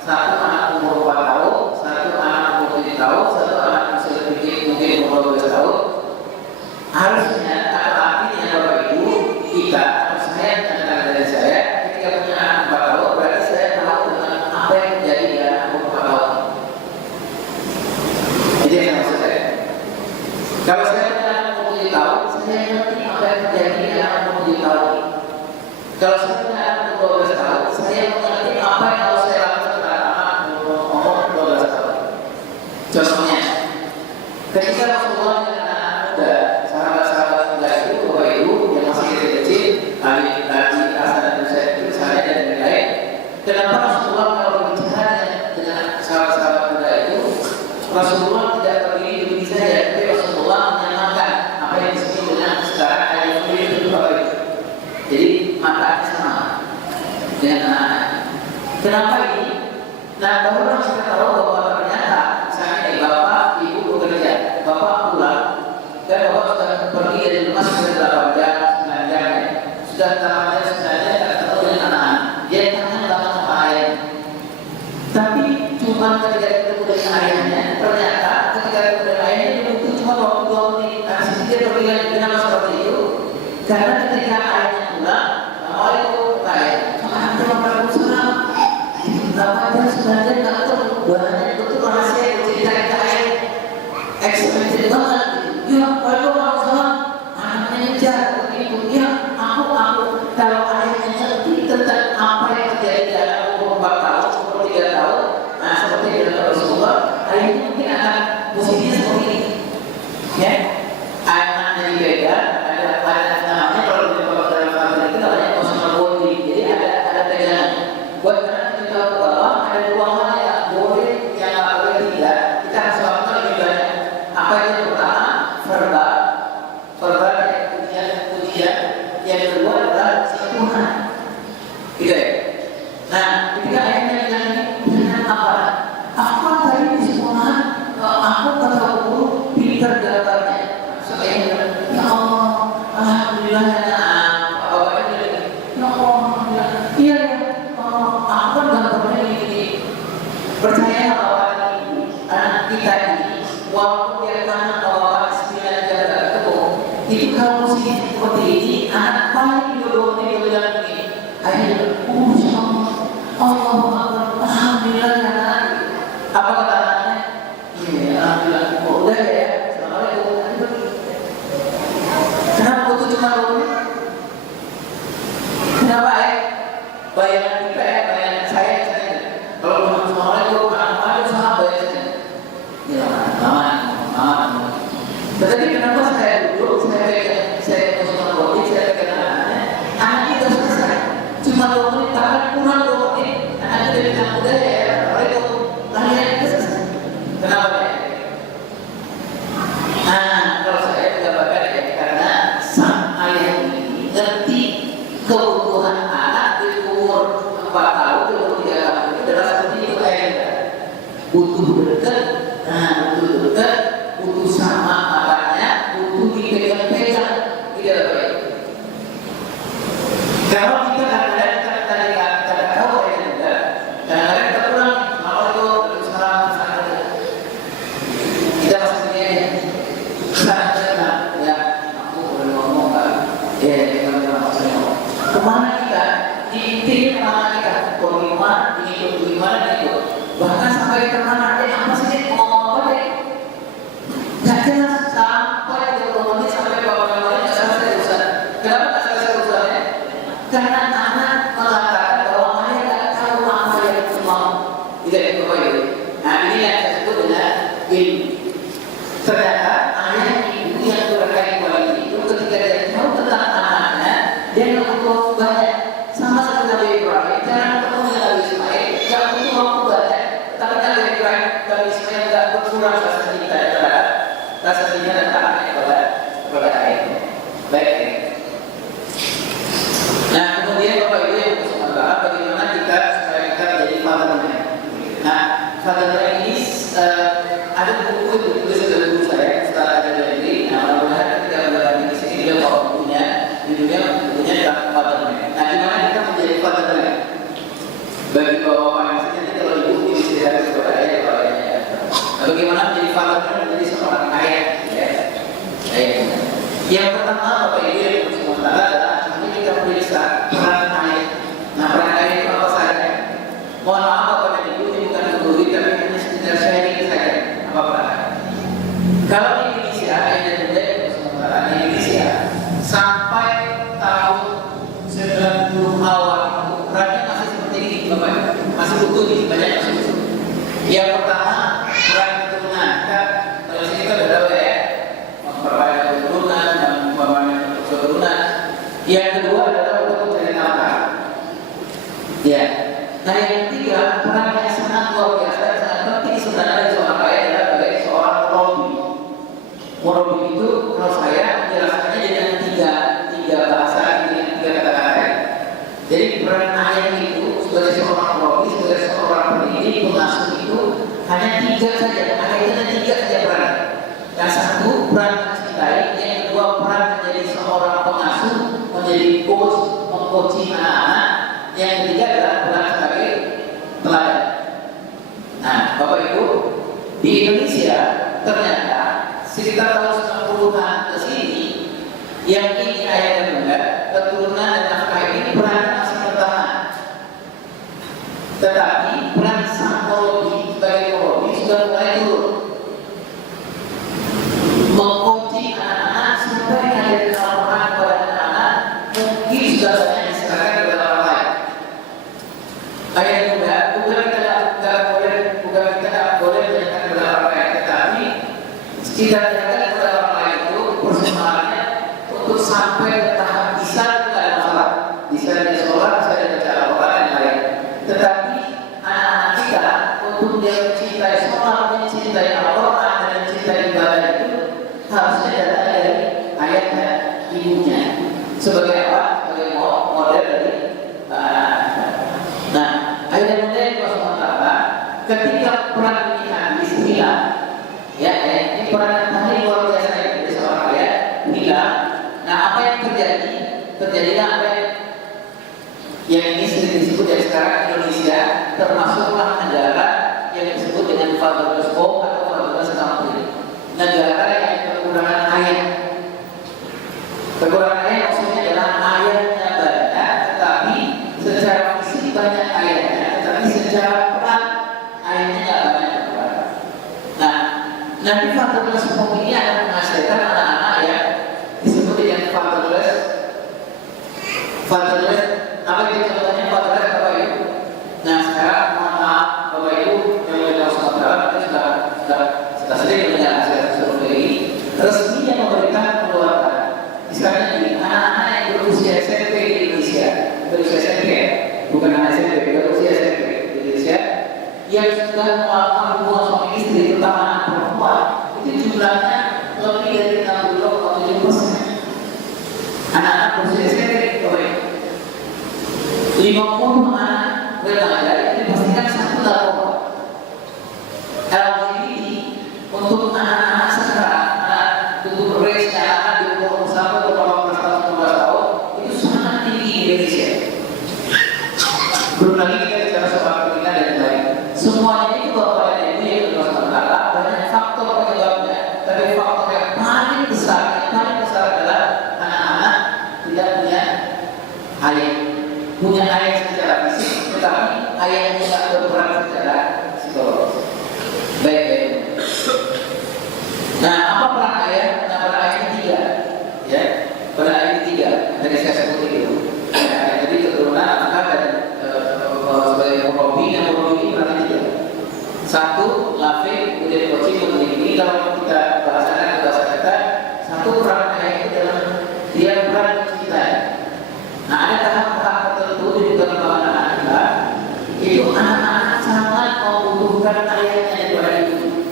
satu anak umur 4 tahun, satu anak umur 7 tahun, satu anak usia mungkin umur 12 tahun, harusnya atau artinya Bapak Ibu kita atau saya dengan dari saya ketika punya anak 4 tahun berarti saya tahu dengan apa yang terjadi di anak umur 4 tahun. Jadi yang maksud saya, kalau saya punya anak umur 7 tahun, saya ngerti apa yang terjadi di anak umur 7 tahun. Kalau saya punya anak umur 12 tahun, saya mengerti apa yang harus saya lakukan terhadap anak umur 12 tahun. Contohnya, ketika Rasulullah dengan anak muda, sahabat-sahabat muda itu, Bapak Ibu yang masih kecil-kecil, Ali, Hasan dan Husain itu misalnya dan lain-lain. Kenapa Rasulullah kalau berbicara dengan sahabat-sahabat muda itu, Rasulullah tidak berdiri begini saja, tapi Rasulullah menyamakan apa yang disebut dengan secara ayat itu, Bapak Ibu. Jadi matanya sama dengan anak-anak. Kenapa ini? Nah, baru kita tahu bahwa ternyata misalnya bapak, ibu bekerja, bapak pulang, dan bapak sudah pergi dari rumah sudah 8 jam, 9 jam, sudah tamatnya sebenarnya tidak ketemu dengan anak-anak. Dia tanya banget sama ayah. Tapi cuma ketika ketemu dengan ayahnya, ternyata ketika ketemu dengan ayahnya dia butuh cuma 22 menit. Nah, dia pergi lagi dengan seperti itu, karena ketika ayahnya pulang, Waalaikumsalam sebenarnya nggak tahu banyak betul rahasia yang diceritain ke ayah eksperimen banget. Ya, waalaikumsalam anaknya ngejar begitu. Ya, aku kalau ayahnya ngerti tentang apa yang terjadi di anak umur 4 tahun, umur 3 tahun, nah seperti yang dilakukan Rasulullah, ayahnya mungkin akan musimnya seperti ini. Ya, anaknya dipegang, ada namanya kalau di bawah dalam hal itu namanya emotional bonding. Jadi ada pegangan. Buat anak kita ke bawah ada ruangan yang boleh, yang nggak boleh tidak. Kita harus lakukan lebih banyak. Apa yang pertama? Verbal pujian. Yang kedua adalah sentuhan. Gitu ya. Nah, ketika ayahnya dengan apa? Aku tadi di sekolah, aku kata guru pintar gambarnya. Saya ya Allah, alhamdulillah ya Allah, ya Allah, iya ya, aku gambarnya ini. Percaya bahwa anak kita ini, walaupun dia anak bahwa 9 jam tidak ketemu, itu kalau musik seperti ini, anak paling jodoh ini bilang ini, akhirnya, Masya Allah, Allah, alhamdulillah ya. Apa kata anaknya? Iya, alhamdulillah. Oh, udah ya. Assalamualaikum. Kenapa butuh cuma 2 menit? Tetapi kenapa saya duduk, saya masukkan roti, saya pegang anaknya, anak kita selesai. Cuma 2 menit, bahkan kurang 2 menit, anak kita bilang udah ya, mereka lahirnya kita selesai. Kenapa ya? Kalau saya gambarkan ya, karena sang ayah ini ngerti kebutuhan anak di umur 4 tahun, di umur 3 tahun itu adalah seperti itu ayahnya. Butuh dekat, butuh dekat, butuh sama matanya, butuh dipegang-pegang, tidak baik. Kalau kita kadang-kadang tahu ya juga, kadang-kadang kita pulang, mau itu sekarang kita masih punya sekarang ya, aku boleh ngomong kan, ya kemana kita, diintinya kemana kita, kelima, diikut gimana diikut, bahkan sampai kemana, apa sih ngomong apa deh? Gak jelas sampai 20 menit sampai beberapa menit gak selesai urusan. Kenapa gak selesai urusannya? Karena anak mengatakan bahwa ayah gak tahu apa yang mau. Tidak itu. Nah ini yang saya sebut dengan ini. Ternyata ayah ibu yang berkait kualitas itu ketika dia tahu tentang anaknya, dia nggak butuh banyak. Sama seperti Nabi Ibrahim, jangan ketemu dengan Nabi Ismail, jangan butuh waktu banyak. Tapi Nabi Ibrahim, Nabi Ismail gak berkurang rasa cinta terhadap rasa cinta dan taatnya kepada ayahnya. Baik. Nah kemudian Bapak Ibu yang bersemangat, bagaimana kita supaya kita menjadi fathernya. Nah fathernya ini ada buku yang ditulis oleh guru saya setelah ada dari. Nah mudah-mudahan ketika berada di sini dia bawa bukunya, judulnya tentang fathernya. Nah gimana kita menjadi fathernya? Bagi bapak-bapak yang sini kalau ibu ini istirahat kepada ayah atau ayahnya. Nah, bagaimana menjadi fathernya menjadi seorang ayah? Ya. Yang pertama Bapak Ibu yang bersemangat adalah kita periksa peran ayah. Nah peran ayah itu apa saja? Mohon maaf Bapak dan Ibu, ini bukan guru tapi hanya sekedar sharing saja. Apa peran? Kalau di Indonesia, ayah dan bunda yang bersemangat di Indonesia sampai tahun 90 awal perannya masih seperti ini, Bapak. Masih utuh nih, banyak masih utuh. Yang pertama peran keturunan. Kalau sini kita sudah tahu ya, memperbanyak keturunan dan memperbanyak keturunan. Yang kedua adalah untuk mencari nafkah. Ya. Nah yang ketiga peran yang sangat luar biasa dan sangat penting sebenarnya dari seorang ayah adalah sebagai seorang murabbi. Murabbi itu kalau saya menjelaskannya dengan tiga bahasa, dengan 3 kata-kata. Jadi peran ayah itu sebagai seorang murabbi, sebagai seorang pendidik, pengasuh itu hanya 3 saja. Ayah itu hanya 3 saja peran. Yang satu peran mencintai, yang kedua peran menjadi seorang pengasuh, menjadi coach, mengcoaching anak-anak. Yang ketiga adalah peran sebagai teladan. Nah, Bapak Ibu, di Indonesia ternyata sekitar tahun 90-an ke sini, yang ini ayah dan bunda, keturunan dan nafkah ini peran masih bertahan. Tetapi peran sang murabbi sebagai murabbi sudah mulai turun. Mengcoaching anak-anak sampai ngajarin Al-Quran kepada anak-anak mungkin sudah banyak diserahkan kepada orang lain. Ayah juga bukan kita tidak boleh menyampaikan kepada orang lain, tetapi kita menyampaikan kepada orang lain itu persoalannya untuk sampai ke tahap bisa tidak ada masalah. Bisa dia sholat, bisa dia baca Al-Quran dan lain. Tetapi anak-anak kita untuk dia mencintai sholat, mencintai Al-Quran dan mencintai ibadah itu harusnya datang dari ayah dan ibunya. Sebagai apa? Sebagai model dari nah, ayah dan bunda yang bersemangat ketika peran ini habis hilang, ya, ini peran yang paling luar biasa dari seorang ayah hilang. Nah, apa yang terjadi? Terjadilah apa yang ini sering disebut dari sekarang Indonesia termasuklah negara yang disebut dengan fatherless home atau fatherless country. Negara yang kekurangan ayah. Kekurangan ayah maksudnya adalah ayahnya banyak, tetapi secara fisik banyak ayahnya, tetapi secara peran ayahnya tidak banyak peran. Nah, nanti fatherless home ini akan menghasilkan anak-anak yang disebut dengan fatherless. Apa itu contohnya fatherless Bapak Ibu? Nah sekarang mohon maaf Bapak Ibu yang sudah tahu sudah sering ada hasil survei resminya pemerintah mengeluarkan misalnya di anak-anak yang berusia SMP di Indonesia, berusia SMP ya, bukan anak SMP, berusia SMP di Indonesia yang sudah melakukan hubungan suami istri terutama anak perempuan itu jumlahnya lebih dari 60,7%. Anak-anak berusia SMP, 50 anak remaja itu dipastikan satu narkoba. LGBT untuk anak-anak sekarang, anak untuk race-nya anak di umur 1 ke 18 tahun, 19 tahun itu sangat tinggi di Indonesia. Belum lagi kita bicara soal kriminal dan lain. Semuanya itu bapak dan ibu yang kedua sementara banyak faktor penyebabnya. Tapi faktor yang paling besar adalah anak-anak tidak punya ayah. Punya ayah secara fisik, tetapi ayah yang tidak berperan secara psikologis. Baik. Nah, apa peran ayah? Nah, peran ayah ini 3, ya. Peran ayah ini 3. Tadi saya sebut itu. Jadi keturunan angkat dan sebagai murabi dan murabi ini peran 3. 1, lafe, kemudian coaching, kemudian ini kalau kita bahasakan bahasa kita, 1 peran ayah itu dalam dia peran kita. Nah, ada tahap-tahap tertentu di dalam anak-anak kita itu anak-anak sangat membutuhkan ayahnya daripada ibu.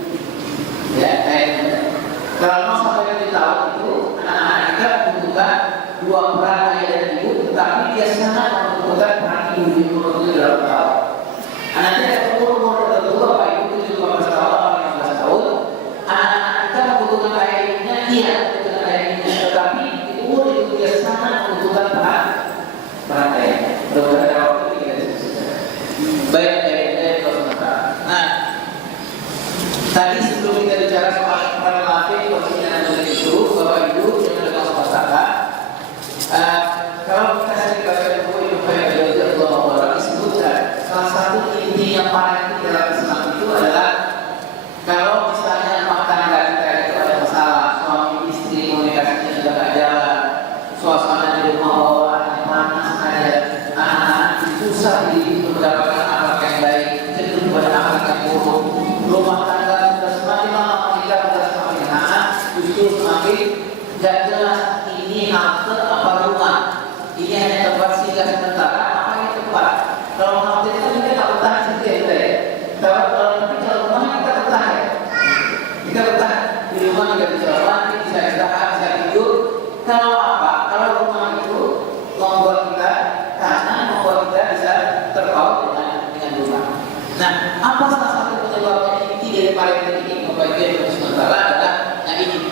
Ya, ayahnya. Kalau sampai kita tahu itu anak-anak kita membutuhkan 2 peran ayah dan ibu, tetapi dia sangat membutuhkan peran ibu di umur 7 dalam tahun. Anaknya umur tertentu, bapak ibu 7-15 tahun, 15 tahun, anak-anak kita membutuhkan ayahnya, iya, membutuhkan ayahnya, tetapi di umur itu dia sangat membutuhkan peran ayah. Mudah-mudahan waktu ini kita diskusikan. Baik, nah, tadi sebelum kita bicara soal peran laki, posisi dan itu, bapak ibu yang mendengar masyarakat, kalau kita sering baca buku Ibnu Qayyim al-Jauziyah disebutkan salah satu inti yang paling dalam Islam itu adalah kalau misalnya rumah tangga kita itu ada masalah, suami istri komunikasinya sudah tidak jalan, suasana di rumah bawaannya panas saja, anak-anak susah untuk mendapatkan akhlak yang baik, cenderung pada akhlak yang buruk. Rumah tangga sudah semakin lama menikah, sudah semakin anak, justru semakin tidak jelas ini halte apa rumah. Ini hanya tempat singgah sementara, apa yang tempat. Kalau halte itu kita tak betah situ ya. Tapi kalau rumah kita betah ya. Kita betah di rumah, kita bisa mandi, bisa istirahat, bisa tidur. Kalau apa? Kalau rumah itu membuat kita karena membuat kita bisa terpaut dengan rumah. Nah, apa salah satu penyebabnya inti dari paling penting pembagian sementara adalah yang ini.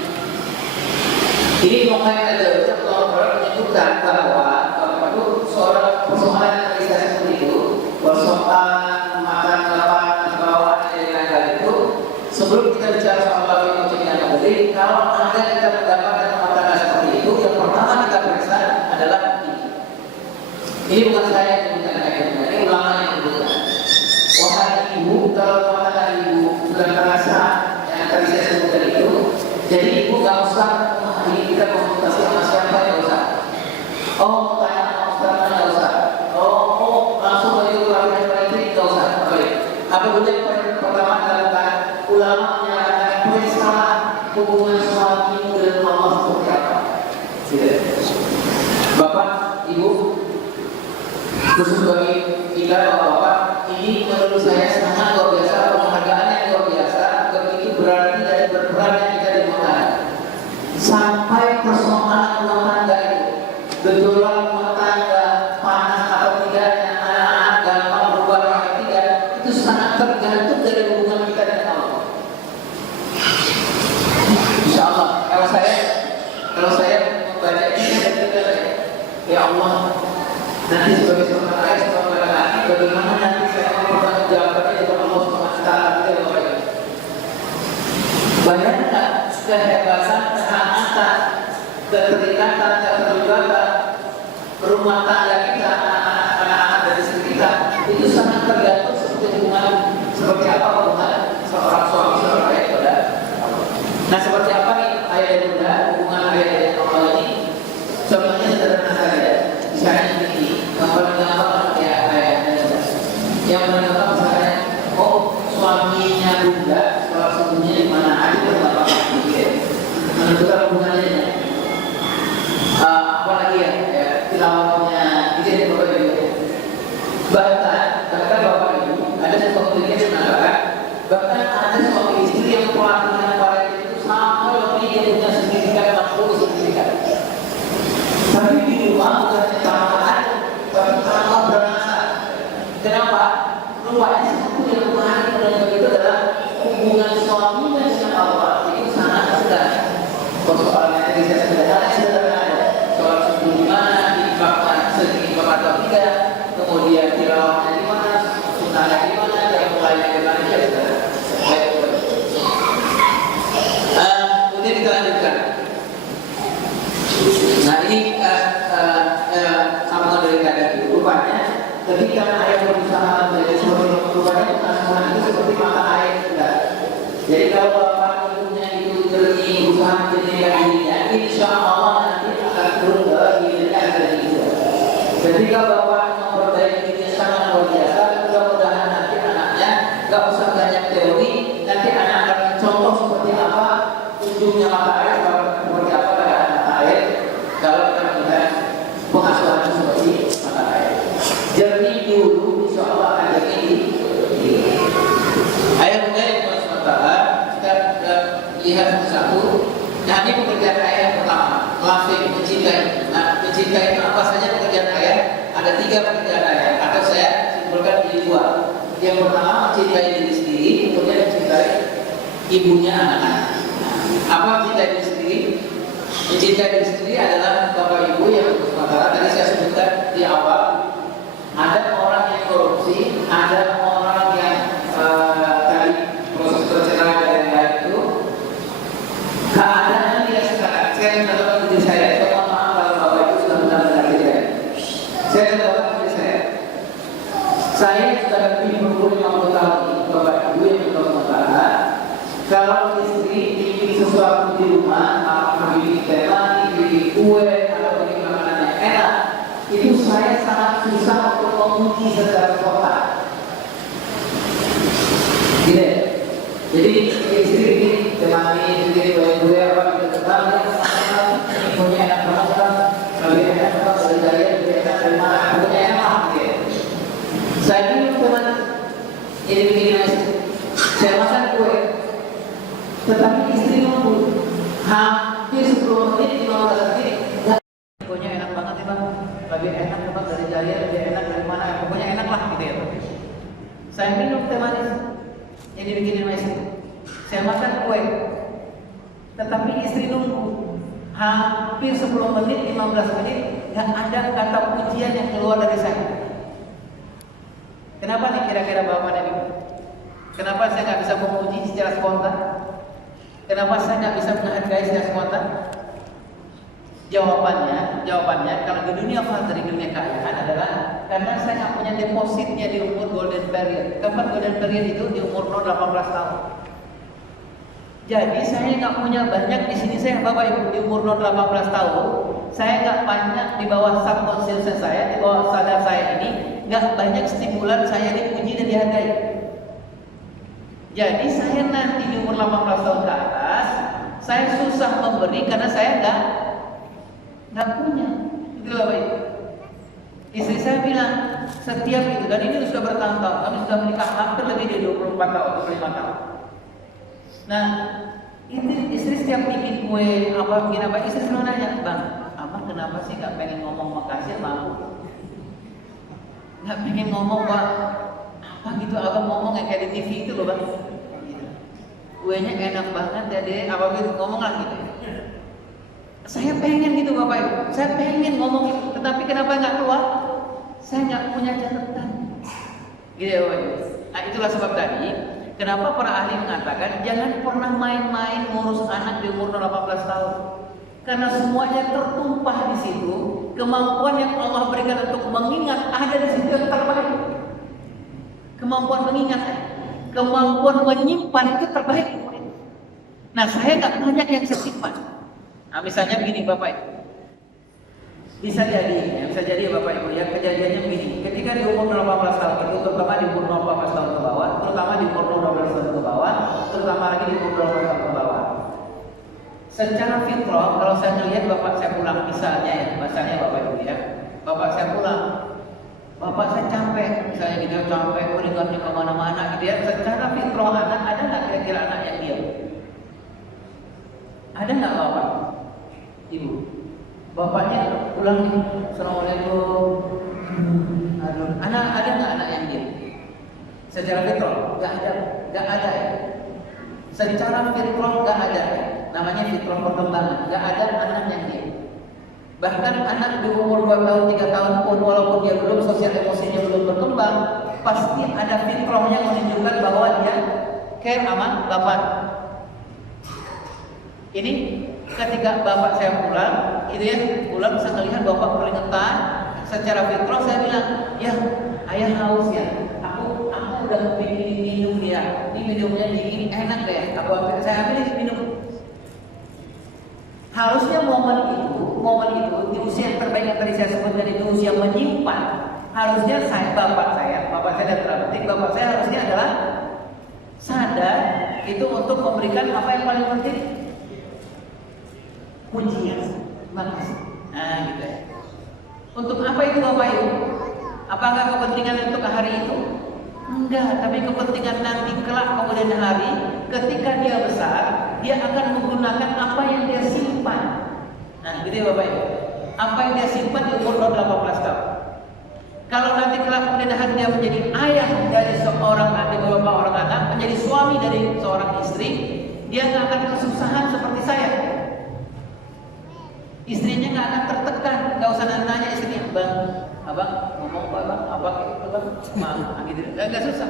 Ini makanya ada orang menyebutkan bahwa itu seorang persoalan yang bisa seperti itu, persoalan makan lapangan bawaan dan lain-lain itu. Sebelum kita bicara soal bagi coaching yang kembali, kalau ada kita mendapatkan rumah tangga seperti itu, yang pertama kita periksa adalah ini. Ini bukan saya yang menyebutkan, ini ulama yang menyebutkan. Wahai ibu, kalau rumah tangga ibu sudah terasa yang tadi saya sebutkan itu, jadi ibu gak usah ini kita konsultasi sama siapa yang usah. Oh, tanya sama ustaz gak usah. Oh, langsung begitu pelatihan politik gak usah. Apa dulu yang pertama dilakukan? Ulama menyatakan periksa hubungan suamimu dengan Allah seperti apa. Bapak, ibu, khusus bagi kita bapak, ini menurut saya sangat luar biasa, penghargaan yang luar biasa. Begitu berarti dari berperannya kita di rumah tangga. Sampai persoalan rumah tangga itu, gejolak rumah tangga, panas atau tidaknya, anak-anak gampang berubah atau tidak, itu sangat tergantung dari hubungan kita dengan Allah. Insya Allah, kalau saya membaca ini dan kita ya Allah, nanti sebagai seorang ayah, seorang laki, bagaimana nanti saya mempertanggungjawabkannya dengan Allah Subhanahu wa Ta'ala. Bayangkan kehebatan, kehangatan, keterikatan, keterlibatan rumah tangga kita, anak-anak dari istri kita itu sangat tergantung seperti apa hubungan seorang suami seorang ayah kepada Allah. Nah, seperti apa nih ayah dan bunda, hubungan ayah dan Allah ini? Contohnya sederhana saja, misalnya ini yang paling gampang ya ayah dan bunda. Yang paling gampang misalnya, oh suaminya bunda, kalau sebelumnya di mana aja berapa Persoalannya tadi saya sederhana ada. Soal subuh di mana, diimpakkan seimbang atau tidak, kemudian tilawahnya di mana, sunnahnya di mana, dan mulainya di mana, ya sudah. Kemudian kita lanjutkan. Nah ini sambungan dari tadi. Rupanya ketika ayat berusaha menjadi seperti rupanya Al-Quran itu seperti mata air juga. Jadi kalau bapak ibunya itu jernih berusaha menjadikan dirinya, insya Allah nanti akan turun ke dirinya dari itu. Ketika bapak memperbaiki dirinya sangat luar biasa, mudah-mudahan nanti anaknya nggak usah banyak teori, nanti anak akan contoh seperti apa ujungnya mata air, seperti apa keadaan mata air kalau kita melihat pengasuhan seperti mata air. Jernih dulu, insya Allah akan jernih di ayat yang sementara kita lihat satu. Nah ini pekerjaan ayat yang pertama, melatih mencintai. Nah mencintai itu apa saja pekerjaan ayat? Ada 3 pekerjaan ayat, atau saya simpulkan jadi 2. Yang pertama mencintai diri sendiri, kemudian mencintai ibunya anak-anak. Apa mencintai diri sendiri? Mencintai diri sendiri adalah bapak ibu yang sementara tadi saya sebutkan di awal. Ada orang yang korupsi, ada orang yang tadi proses perceraian dan lain-lain itu keadaan dia sekarang. Saya mendapat diri saya, mohon maaf kalau bapak ibu sudah benar-benar diri saya. Saya mendapat diri saya sudah lebih berumur 50 tahun ini, bapak ibu yang sudah sementara. Kalau istri bikin sesuatu di rumah, apakah bikin teh, bikin kue, atau bikin makanan yang enak, itu saya sangat susah untuk menguji secara spontan. Gini, jadi istri ini temani, jadi gue apa gitu tentang dia punya enak banget kan, lebih enak banget dari lebih enak dari mana, punya enak gitu. Saya ini teman, ini begini saya masak kue, tetapi istri nunggu hampir 10 menit, 15 menit. Pokoknya enak banget ya bang, lebih enak banget dari jari, lebih enak dari mana, pokoknya enak lah gitu ya. Saya minum teh manis yang dibikinin sama istri, saya makan kue, tetapi istri nunggu hampir 10 menit, 15 menit, gak ada kata pujian yang keluar dari saya. Kenapa nih kira-kira bapak dan ibu? Kenapa saya gak bisa memuji secara spontan? Kenapa saya gak bisa menghargai secara spontan? Jawabannya kalau di dunia fantasi, di dunia kekayaan adalah karena saya nggak punya depositnya di umur golden period. Kapan golden period itu? Di umur 18 tahun. Jadi saya nggak punya banyak di sini saya bapak ibu di umur 18 tahun. Saya nggak banyak di bawah subconscious saya, di bawah sadar saya ini nggak banyak stimulan saya dipuji dan dihargai. Jadi saya nanti di umur 18 tahun ke atas saya susah memberi karena saya nggak punya. Itu Bapak Ibu. Istri saya bilang setiap itu, dan ini sudah bertahun-tahun, kami sudah menikah hampir lebih dari 24 tahun, 25 tahun. Nah, istri setiap bikin kue apa, bikin apa, istri selalu nanya, bang, abang kenapa sih nggak pengen ngomong makasih sama aku? Nggak pengen ngomong bang, apa gitu, abang ngomong yang kayak di TV itu loh bang. Kuenya enak banget ya deh, apa gitu ngomong lah gitu. Saya pengen gitu Bapak Ibu, saya pengen ngomong itu, tetapi kenapa nggak keluar? Saya nggak punya catatan. Gitu ya Bapak Ibu. Nah itulah sebab tadi, kenapa para ahli mengatakan jangan pernah main-main ngurus anak di umur 18 tahun. Karena semuanya tertumpah di situ, kemampuan yang Allah berikan untuk mengingat ada di situ yang terbaik. Kemampuan mengingat, kemampuan menyimpan itu terbaik. Nah saya nggak banyak yang saya simpan. Nah, misalnya begini Bapak Ibu, bisa jadi Bapak Ibu ya, kejadiannya begini, ketika di umur 18 tahun itu, terutama di umur 18 tahun ke bawah, terutama di umur 12 tahun ke bawah, terutama lagi di umur 12 tahun ke bawah, secara fitrah, kalau saya melihat bapak saya pulang misalnya ya, misalnya Bapak Ibu ya, bapak saya pulang, bapak saya capek, misalnya gitu, capek, beringatnya kemana-mana gitu ya, secara fitrah anak, ada nggak kira-kira anak yang diam? Ada nggak Bapak? Ibu, bapaknya pulang nih, assalamualaikum. Aduh, ada nggak anak yang diam? Secara fitrah nggak ada ya. Secara fitrah nggak ada. namanya fitrah perkembangan. Nggak ada anak yang diam. Bahkan anak di umur 2 tahun, 3 tahun pun walaupun dia belum sosial emosinya belum berkembang, pasti ada fitrahnya menunjukkan bahwa dia care sama bapak. Ini ketika bapak saya pulang, itu ya, pulang bisa melihat bapak keringetan, secara fitrah saya bilang, ya ayah haus ya, aku udah bikin minum ya, ini minumnya dingin enak deh, saya ambil minum. Harusnya momen itu di usia yang terbaik yang tadi saya sebutkan itu usia menyimpan. Harusnya bapak saya dan teraptik, bapak saya harusnya adalah sadar itu untuk memberikan apa yang paling penting, pujian, makasih. Nah gitu ya. Untuk apa itu bapak ibu? Apakah kepentingan untuk hari itu? Enggak, tapi kepentingan nanti kelak kemudian hari ketika dia besar, dia akan menggunakan apa yang dia simpan. Nah, gitu ya Bapak Ibu. Apa yang dia simpan di umur 18 tahun. Kalau nanti kelak kemudian hari dia menjadi ayah dari seorang adik, beberapa orang anak, menjadi suami dari seorang istri, dia nggak akan kesusahan seperti saya. Istrinya nggak akan tertekan, nggak usah nanya istrinya, bang, abang ngomong abang, abang gitu, nggak susah,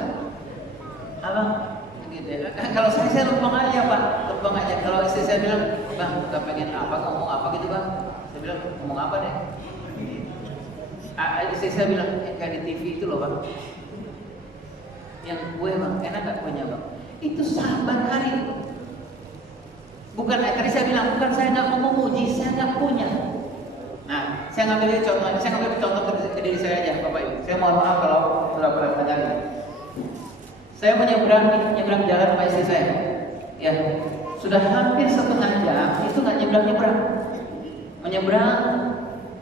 abang, gitu ya. Kalau saya lempeng aja pak, lempeng aja. Kalau istri saya bilang, bang, nggak pengen apa, ngomong apa gitu bang, saya bilang ngomong apa deh. Istri saya bilang kayak di TV itu loh bang, yang kue bang, enak nggak kuenya bang? Itu sahabat hari. Bukan, tadi saya bilang, bukan saya nggak mau memuji, saya nggak punya. Nah, saya ngambil contoh ke diri saya aja, Bapak Ibu. Saya mohon maaf kalau sudah bertanya. Saya menyeberang jalan sama istri saya. Ya, sudah hampir setengah jam, itu nggak nyebrang. Menyeberang,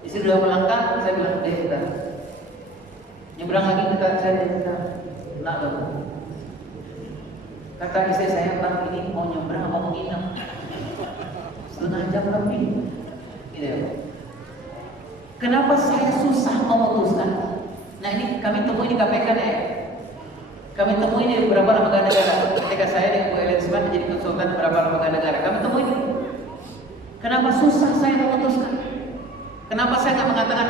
istri sudah melangkah, saya bilang, kita nyebrang lagi kita, nak dong. Kata istri saya, bang ini mau nyebrang apa mau nginep? Setengah jam lebih, gitu ya. Kenapa saya susah memutuskan? Nah ini kami temui di KPK ya. Kami temui di beberapa lembaga negara. Ketika saya dengan Bu Elisman menjadi konsultan beberapa lembaga negara, kami temui. Kenapa susah saya memutuskan? Kenapa saya nggak mengatakan,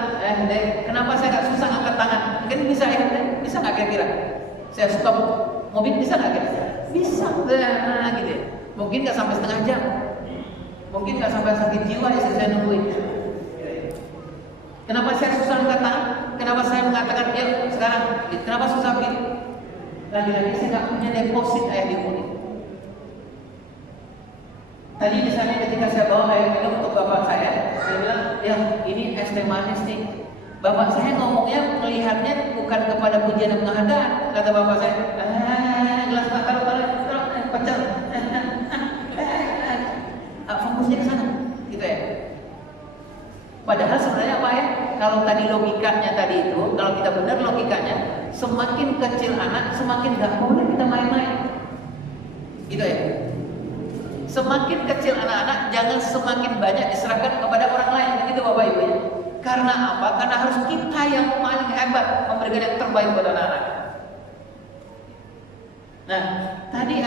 kenapa saya nggak susah angkat tangan? Mungkin bisa ya, bisa nggak kira-kira? Saya stop mobil bisa nggak kira-kira? Bisa, nah gitu ya. Mungkin nggak sampai setengah jam. Mungkin nggak sampai sakit jiwa istri saya nungguin. Kenapa saya susah angkat tangan? Kenapa saya mengatakan ya sekarang? Kenapa susah begitu? Lagi-lagi saya nggak punya deposit air di unit. Tadi misalnya ketika saya bawa air minum untuk bapak saya bilang ya ini es teh manis nih. Bapak saya ngomongnya melihatnya bukan kepada pujian dan penghargaan. Kata bapak saya, gelas taruh pecel. Fokusnya ke sana, gitu ya. Padahal sebenarnya apa ya? Kalau tadi logikanya tadi itu, kalau kita benar logikanya, semakin kecil anak, semakin gak boleh kita main-main, gitu ya. Semakin kecil anak-anak, jangan semakin banyak diserahkan kepada orang lain, gitu Bapak Ibu. Karena apa? Karena harus kita yang paling hebat memberikan yang terbaik buat anak-anak. Nah, tadi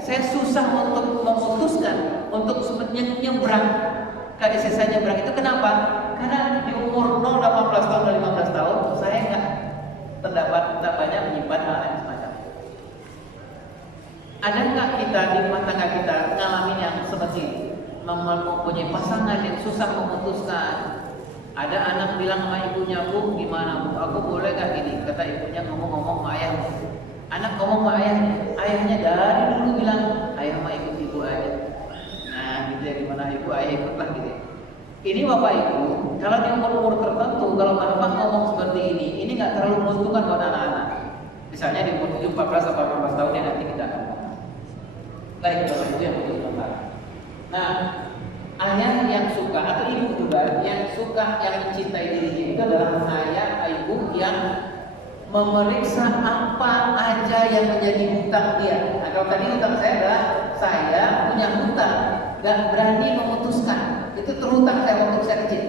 saya susah untuk memutuskan untuk nyebrang. Kak istri saya nyebrang itu kenapa? Karena di umur 0, 18 tahun dan 15 tahun saya nggak tak banyak menyimpan hal yang semacam itu. Ada nggak kita di rumah tangga kita ngalamin yang seperti ini? Mempunyai pasangan yang susah memutuskan. Ada anak bilang sama ibunya, bu gimana bu? Aku boleh gak gini? Kata ibunya ngomong-ngomong sama ayahnya. Anak ngomong sama ayahnya. Ayahnya dari dulu bilang, ayah sama ikut ibu aja. Nah gitu ya, gimana ibu ayah ikutlah gitu. Ini bapak ibu, kalau di umur-umur tertentu, kalau bapak ngomong seperti ini nggak terlalu menguntungkan buat anak-anak. Misalnya di umur 14 atau 18 tahun yang nanti kita akan ngomong. Baik, bapak ibu yang menjadi lembaga. Nah, ayah yang suka atau ibu juga yang suka, yang mencintai dirinya itu adalah ayah, ibu yang memeriksa apa aja yang menjadi hutang dia. Nah, kalau tadi hutang saya adalah saya punya hutang, gak berani memutuskan. Itu terhutang saya waktu saya kecil.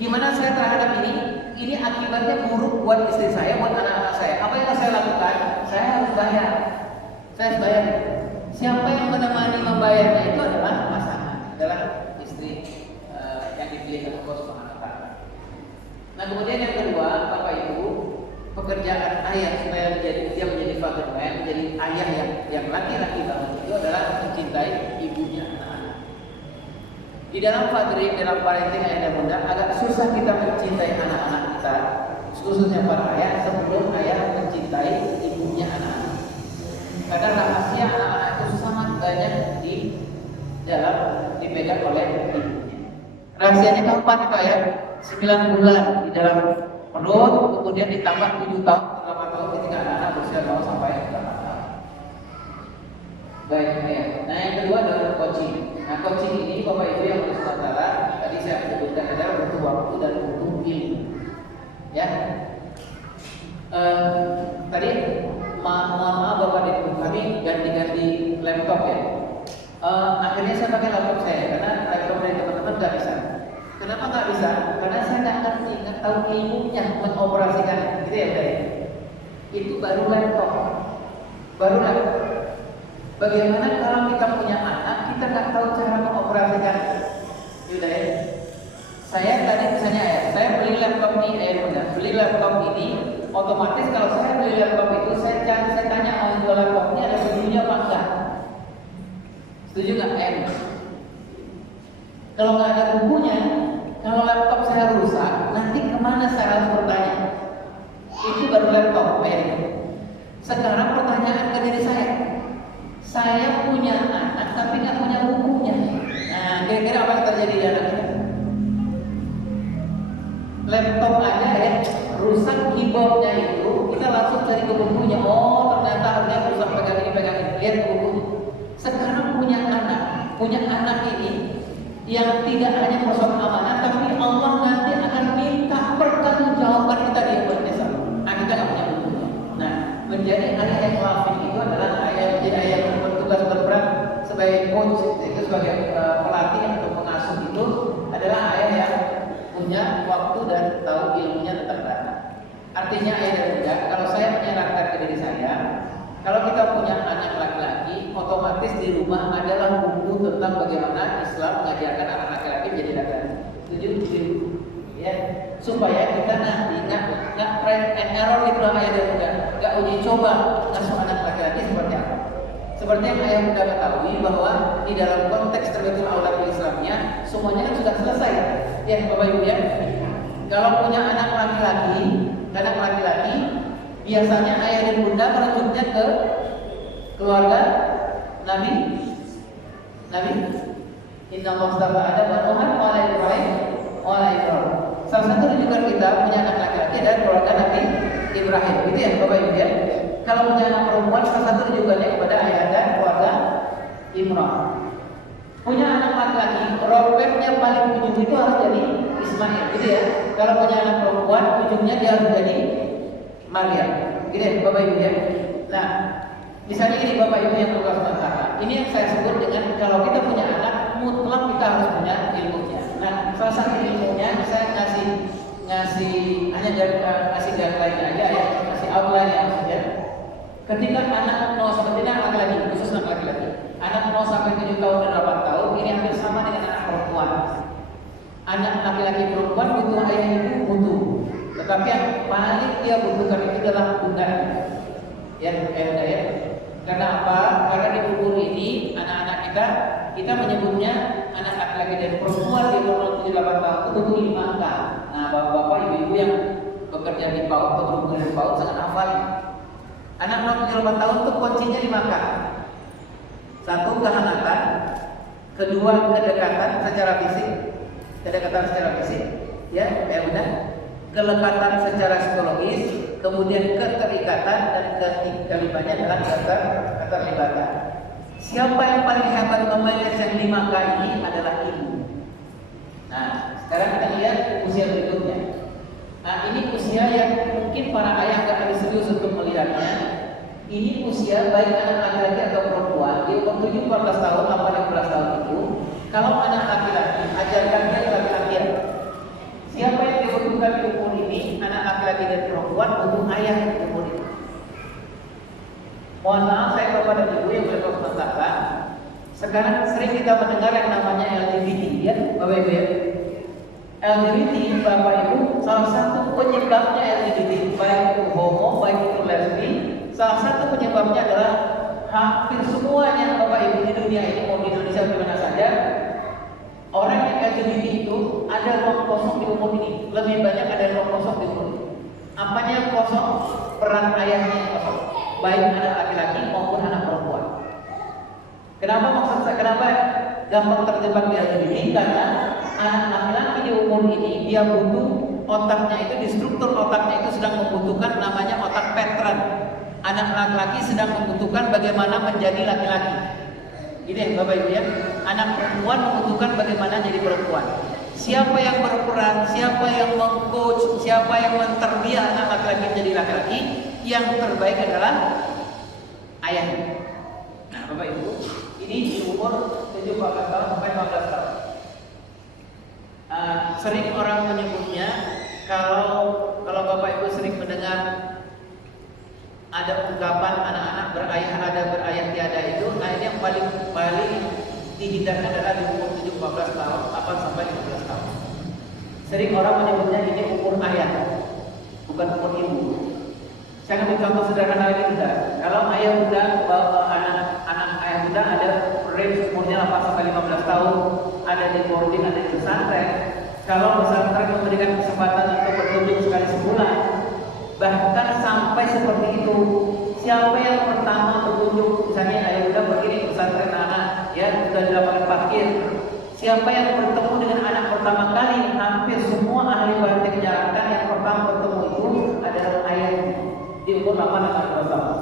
Gimana saya terhadap ini? Ini akibatnya buruk buat istri saya, buat anak-anak saya. Apa yang saya lakukan? Saya harus bayar. Saya harus bayar. Siapa yang menemani membayarnya itu adalah pasangan, adalah istri yang dipilih oleh Allah Subhanahu wa taala. Nah, kemudian yang kedua, Bapak Ibu, pekerjaan ayah supaya dia menjadi father man, menjadi ayah yang laki-laki banget itu adalah mencintai ibunya anak-anak. Di dalam fathering, dalam parenting ayah dan bunda, agak susah kita mencintai anak-anak kita, khususnya para ayah, sebelum ayah mencintai ibunya anak-anak. Karena rahasia anak-anak itu sangat banyak di dalam dipegang oleh ibunya. Rahasianya kapan Pak ya? 9 bulan di dalam perut, kemudian ditambah 7 tahun, 8 tahun ketika anak-anak berusia 0 sampai 8 tahun. Baik ya. Nah, yang kedua adalah coaching. Nah, coaching ini Bapak Ibu yang bersaudara, tadi saya sebutkan adalah butuh waktu dan butuh ilmu. Ya. Tadi mohon maaf Bapak Ibu kami ganti-ganti laptop ya. Akhirnya saya pakai laptop saya karena laptop dari teman-teman nggak bisa. Kenapa nggak bisa? Karena saya nggak ngerti, nggak tahu ilmunya mengoperasikan, gitu ya Pak. Itu baru laptop. Bagaimana kalau kita punya anak, kita nggak tahu cara mengoperasikan? Yaudah ya. Saya tadi misalnya ya, saya beli laptop beli laptop ini, otomatis kalau saya beli laptop itu saya tanya orang jual laptop ini ada videonya apa enggak? Setuju nggak? Kalau nggak ada bukunya, kalau laptop saya rusak, nanti kemana saya harus bertanya? Itu baru laptop, Sekarang pertanyaan ke diri saya punya anak tapi nggak punya bukunya. Nah, kira-kira apa yang terjadi di anak kita? Laptop aja ya, rusak keyboardnya itu, kita langsung cari ke bukunya. Oh, ternyata harusnya rusak pegang ini, lihat ke bukunya. Sekarang punya anak ini yang tidak hanya persoalan amanah, tapi Allah nanti akan minta pertanggungjawaban kita di bulan desa. Kita nggak punya bukunya. Nah, menjadi ayah yang wafid itu adalah ayah yang bertugas berperan sebagai coach, itu sebagai pelatih atau pengasuh itu adalah ayah yang punya waktu dan tahu ilmunya tentang dana. Artinya ayah dan bunda, kalau saya menyarankan ke diri saya, kalau kita punya anak laki-laki, otomatis di rumah adalah buku tentang bagaimana Islam mengajarkan anak laki-laki menjadi laki-laki. Setuju? Ya, supaya kita nanti nggak trial and error gitu lah ayah dan bunda, nggak uji coba ngasuh anak laki-laki seperti apa. Seperti yang ayah bunda ketahui bahwa di dalam konteks terbetul aulad Islamnya semuanya kan sudah selesai. Ya, Bapak Ibu ya. Kalau punya anak laki-laki, biasanya ayah dan bunda merujuknya ke keluarga Nabi. Inna Mustafa ada Nuhan wa Ibrahim. Salah satu rujukan kita punya anak laki-laki adalah keluarga Nabi Ibrahim. Gitu ya Bapak Ibu ya. Kalau punya anak perempuan, salah satu rujukannya kepada ayah dan keluarga Imran. Punya anak laki-laki, roadmapnya paling ujung itu harus jadi Ismail, gitu ya. Kalau punya anak perempuan, ujungnya dia harus jadi Maryam, gitu ya Bapak Ibu ya. Nah, misalnya ini Bapak Ibu yang berkelas mentara, ini yang saya sebut dengan kalau kita punya anak, mutlak kita harus punya ilmunya. Nah, salah satu ilmunya saya ngasih guideline aja ya, ngasih outline ya maksudnya. Ketika anak 0 sampai laki-laki, khusus anak laki-laki, anak 0 sampai 7 tahun dan 8 tahun ini hampir sama dengan anak perempuan. Anak laki-laki perempuan butuh ayah ibu butuh, tetapi yang paling dia butuhkan itu adalah bunda. Ya. Karena apa? Karena di umur ini anak-anak kita menyebutnya anak laki-laki dan perempuan di umur 7-8 tahun itu butuh 5 K. Nah, bapak-bapak, ibu-ibu yang bekerja di PAUD atau berhubungan di PAUD sangat hafal. Anak 0-8 tahun itu kuncinya 5 K. 1, kehangatan. 2, kedekatan secara fisik. Ya benar. Kelekatan secara psikologis, kemudian keterikatan, dan kelimanya adalah keterlibatan. Siapa yang paling hebat memanage yang 5 K ini adalah ibu. Nah, sekarang kita lihat usia berikutnya. Nah, ini usia yang mungkin para ayah nggak ada serius untuk melihatnya. Ini usia baik anak laki-laki atau perempuan di umur 14 tahun, 18 tahun itu. Kalau anak laki-laki, ajarkan dia laki-laki. Siapa yang dibutuhkan di umur ini, anak laki-laki dan perempuan butuh ayah di umur ini. Mohon maaf saya kepada ibu yang berkelas mentara, sekarang sering kita mendengar yang namanya LGBT, ya, Bapak Ibu ya. LGBT, Bapak Ibu, salah satu penyebabnya LGBT, baik itu homo, baik itu lesbi, salah satu penyebabnya adalah hampir semuanya Bapak Ibu di dunia ini, mau di Indonesia di mana saja, orang yang LGBT itu ada ruang kosong di umur ini, lebih banyak ada ruang kosong di umur ini. Apanya yang kosong? Peran ayahnya yang kosong, baik anak laki-laki maupun anak perempuan. Kenapa maksud saya kenapa gampang terjebak di LGBT? Karena anak laki-laki di umur ini dia butuh otaknya itu, di struktur otaknya itu sedang membutuhkan namanya otak pattern. Anak laki-laki sedang membutuhkan bagaimana menjadi laki-laki. Ini Bapak Ibu ya, anak perempuan membutuhkan bagaimana jadi perempuan. Siapa yang berperan, siapa yang mengcoach, siapa yang menterbiah anak laki-laki menjadi laki-laki, yang terbaik adalah ayahnya. Nah Bapak Ibu, ini di umur 17 tahun sampai 15 tahun. Sering orang menyebutnya, kalau Bapak Ibu sering mendengar ada ungkapan anak-anak berayah ada berayah tiada itu, nah ini yang paling dihindarkan adalah di umur 17 tahun 8 sampai 15 tahun. Sering orang menyebutnya ini umur ayah, bukan umur ibu. Saya ambil contoh sederhana lagi bunda. Kalau ayah bunda anak ayah bunda ada range umurnya 8 sampai 15 tahun, ada di boarding, ada di pesantren. Kalau pesantren memberikan kesempatan untuk berkunjung sekali sebulan, bahkan sampai seperti itu, siapa yang pertama berkunjung, misalnya ayah bunda pergi di pesantren anak, ya sudah di lapangan parkir. Siapa yang bertemu dengan anak pertama kali, hampir semua ahli batik menyarankan yang pertama bertemu itu adalah ayahnya di umur 8 tahun.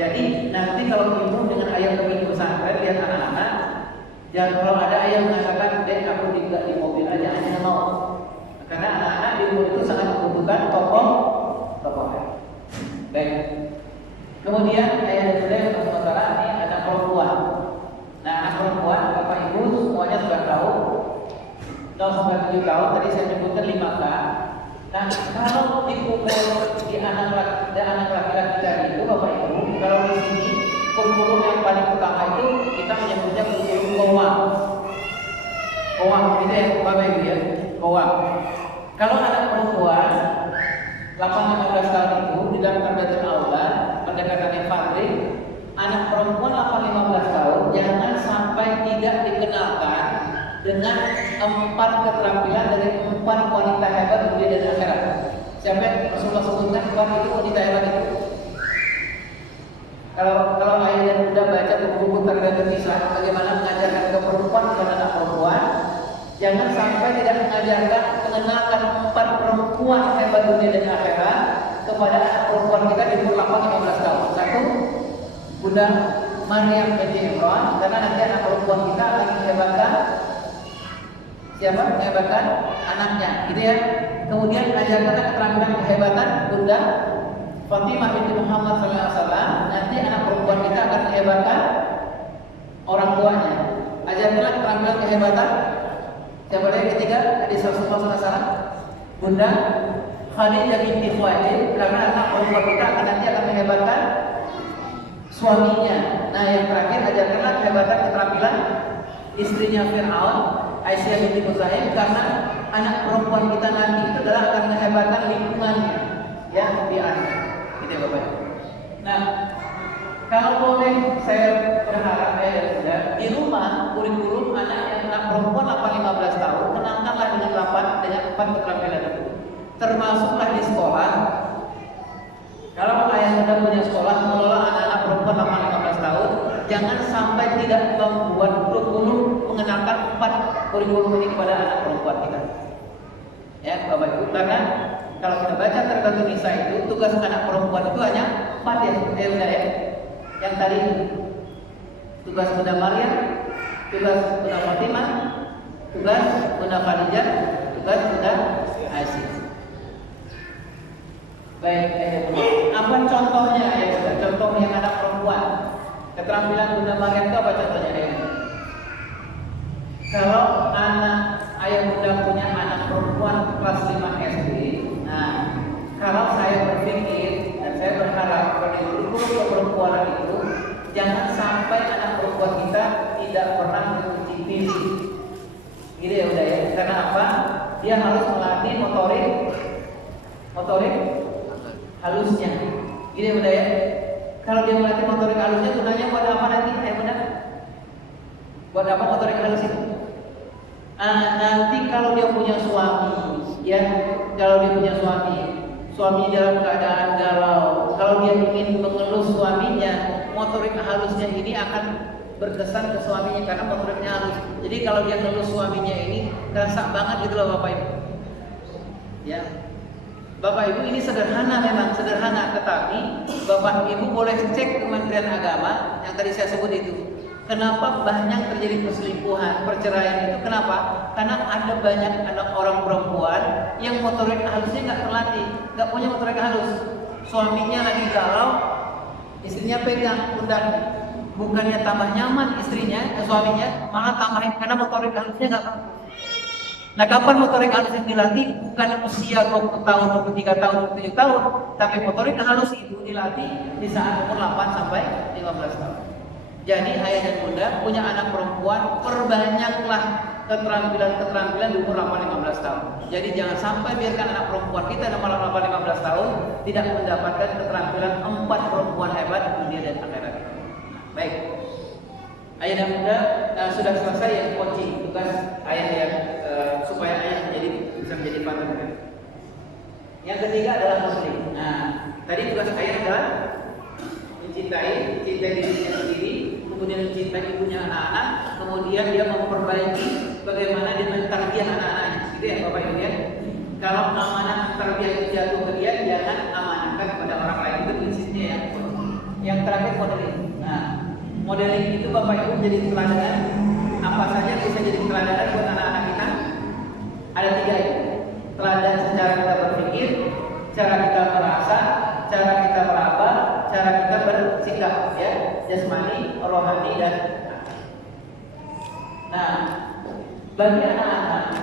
Jadi nanti kalau ibu dengan ayah pergi ke pesantren lihat anak-anak, dan kalau ada ayah mengatakan, "Dek, aku tinggal di mobil aja, hanya mau." Karena anak-anak di umur itu sangat membutuhkan tokoh. Baik. Kemudian ayah dan bunda yang sementara ini anak perempuan. Nah anak perempuan, Bapak Ibu semuanya sudah tahu 0 sampai 7 tahun, tadi saya sebutkan 5K. Nah kalau dipukul di anak laki-laki tadi itu Bapak Ibu, kalau di sini kurikulum yang paling utama itu kita menyebutnya kurikulum kowang. Kowang itu ya Bapak Ibu ya, kowang. Kalau anak perempuan 8-15 tahun itu di dalam Tarbiyatul Aulad, pendekatannya Fadli, anak perempuan 8-15 tahun jangan sampai tidak dikenalkan dengan 4 keterampilan dari 4 wanita hebat dunia dan akhirat. Siapa yang Rasulullah sebutkan 4 itu wanita hebat itu? Kalau ayah dan bunda baca buku-buku Tarbiyatul Nisa, bagaimana mengajarkan ke perempuan kepada anak perempuan, jangan sampai tidak mengajarkan mengenalkan 4 perempuan hebat dunia dan akhirat kepada anak perempuan kita di umur 8-15 tahun. Satu, Bunda Maryam binti Imran, karena nanti anak perempuan kita akan menghebatkan siapa? Menghebatkan anaknya, gitu ya. Kemudian ajarkan keterampilan kehebatan Bunda Fatimah binti Muhammad SAW. Nanti anak perempuan kita akan menghebatkan orang tuanya. Ajarkanlah keterampilan kehebatan siapa lagi ketiga? Hadis Rasulullah SAW, Bunda Khadijah binti Khuwailid, karena anak perempuan kita akan nanti akan menghebatkan suaminya. Nah yang terakhir, ajarkanlah kehebatan keterampilan istrinya Fir'aun, Aisyah binti Muzaim, karena anak perempuan kita nanti itu adalah akan menghebatkan lingkungannya, ya di akhir. Gitu ya Bapak. Nah kalau boleh saya berharap di rumah kurikulum anak perempuan 8-15 tahun, kenalkanlah dengan 4 keterampilan itu. Termasuklah di sekolah. Kalau ayah sudah punya sekolah, mengelola anak-anak perempuan 8-15 tahun, jangan sampai tidak membuat kurikulum mengenalkan 4 kurikulum ini kepada anak perempuan kita. Ya Bapak Ibu, karena kalau kita baca Tarbiyatul Nisa itu, tugas anak perempuan itu hanya 4 ya, yang tadi tugas Bunda Maryam, tugas Bunda Fatimah, tugas Bunda Khadijah, tugas Bunda Aisyah. Baik, apa contohnya ya? Contoh yang anak perempuan, keterampilan Bunda Maryam itu apa contohnya ya? Kalau ayah bunda punya anak perempuan kelas 5 SD, nah kalau saya berpikir dan saya berharap pada guru perempuan itu jangan sampai anak tidak pernah mencuci pipi. Gitu ya udah ya. Karena apa? Dia harus melatih motorik halusnya. Gitu ya udah ya. Kalau dia melatih motorik halusnya, gunanya buat apa nanti? Bunda? Buat apa motorik halus itu? Nanti kalau dia punya suami, ya, kalau dia punya suami dalam keadaan galau, kalau dia ingin mengelus suaminya, motorik halusnya ini akan berkesan ke suaminya karena motoriknya halus. Jadi kalau dia ngelus suaminya ini kerasa banget gitu loh Bapak Ibu. Ya. Bapak Ibu ini sederhana, memang sederhana, tetapi Bapak Ibu boleh cek Kementerian Agama yang tadi saya sebut itu. Kenapa banyak terjadi perselingkuhan, perceraian itu? Kenapa? Karena ada banyak anak orang perempuan yang motorik halusnya nggak terlatih, nggak punya motorik halus. Suaminya lagi galau, istrinya pegang pundaknya. Bukannya tambah nyaman istrinya, suaminya malah tambahin karena motorik halusnya nggak mampu. Nah, kapan motorik halus yang dilatih? Bukan usia 20 tahun, 23 tahun, 27 tahun, tapi motorik halus itu dilatih di saat umur 8 sampai 15 tahun. Jadi ayah dan bunda punya anak perempuan, perbanyaklah keterampilan di umur 8-15 tahun. Jadi jangan sampai biarkan anak perempuan kita yang umur 8-15 tahun tidak mendapatkan keterampilan 4 perempuan hebat di dunia dan akhirat. Baik, ayah dan bunda sudah selesai yang kunci tugas ayah yang supaya ayah bisa menjadi panutan. Yang ketiga adalah muslim. Nah, tadi tugas ayah adalah mencintai dirinya sendiri, kemudian mencintai ibunya, anak-anak, kemudian dia memperbaiki bagaimana dia mentarbiyah anak-anaknya. Gitu ya Bapak Ibu ya. Kalau amanah tarbiyah itu jatuh ke dia, jangan amanahkan kepada orang lain. Itu prinsipnya ya. Yang terakhir modeling. Nah, modeling itu Bapak Ibu jadi teladan. Apa saja bisa jadi teladan buat anak-anak kita? Ada 3 itu. Teladan secara kita berpikir, cara kita merasa, cara kita meraba, cara kita bersikap, ya, jasmani, rohani dan. Nah, bagi anak-anak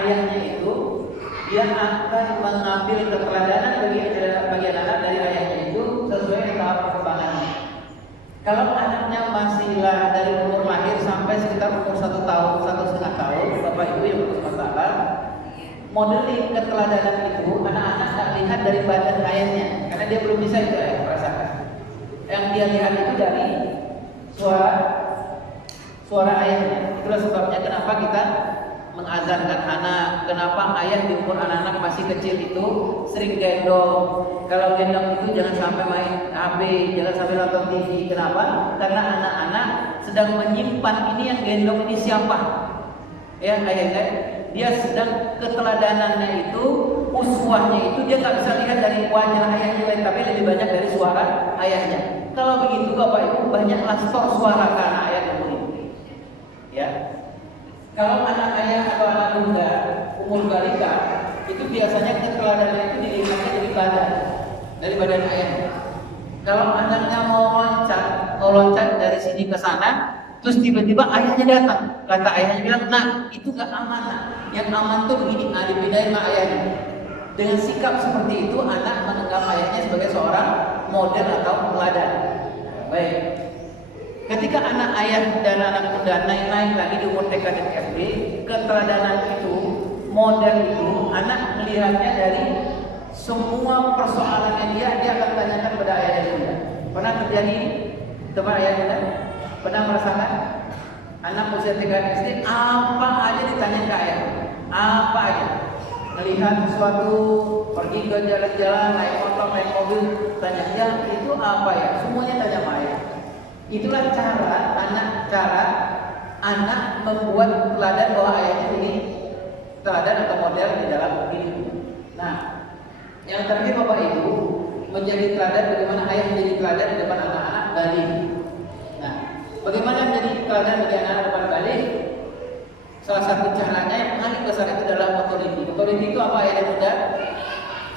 ayahnya itu dia akan mengambil keteladanan bagi anak-anak dari ayahnya itu sesuai dengan tahap perkembangannya. Kalau anaknya masihlah dari umur lahir sampai sekitar umur 1 tahun, 1,5 tahun, Bapak Ibu yang bermasalah, modeling keteladanan itu anak-anak tak lihat dari badan ayahnya, karena dia belum bisa itu ayah merasakan. Yang dia lihat itu dari suara ayahnya. Itulah sebabnya kenapa kita mengazankan anak, kenapa ayah di umur anak-anak masih kecil itu sering gendong. Kalau gendong itu jangan sampai main HP, jangan sampai nonton TV. Kenapa? Karena anak-anak sedang menyimpan ini yang gendong ini siapa. Ya ayahnya, dia sedang keteladanannya itu, uswahnya itu dia nggak bisa lihat dari wajah ayahnya, tapi lebih banyak dari suara ayahnya. Kalau begitu Bapak Ibu banyaklah stok suara karena ayah yang mengikuti. Ya. Kalau anak ayah atau anak muda umur balita itu biasanya keteladanan itu dilihatnya dari badan ayahnya. Kalau anaknya mau loncat dari sini ke sana, terus tiba-tiba ayahnya datang, kata ayahnya bilang, nah itu gak aman, nah. Yang aman tuh begini, dipindahin sama ayahnya. Dengan sikap seperti itu, anak menganggap ayahnya sebagai seorang model atau teladan. Baik. Ketika anak ayah dan anak muda naik lagi di umur TK dan SD, keteladanan itu, model itu, anak melihatnya dari semua persoalan yang dia akan tanyakan pada ayah dan bunda. Pernah terjadi kepada ayah dan bunda? Pernah merasakan anak usia 3 SD apa aja ditanya ke ayah, apa aja, melihat sesuatu, pergi ke jalan-jalan, naik motor, naik mobil, tanya ya itu apa ya, semuanya tanya sama ayah. Itulah cara anak membuat teladan bahwa ayahnya ini teladan atau model di dalam hidup. Nah, yang terakhir Bapak Ibu menjadi teladan, bagaimana ayah menjadi teladan di depan anak-anak balik. Nah, bagaimana menjadi teladan bagi anak-anak depan balik? Salah satu caranya yang paling besar itu adalah otoriti. Otoriti itu apa ayah dan bunda?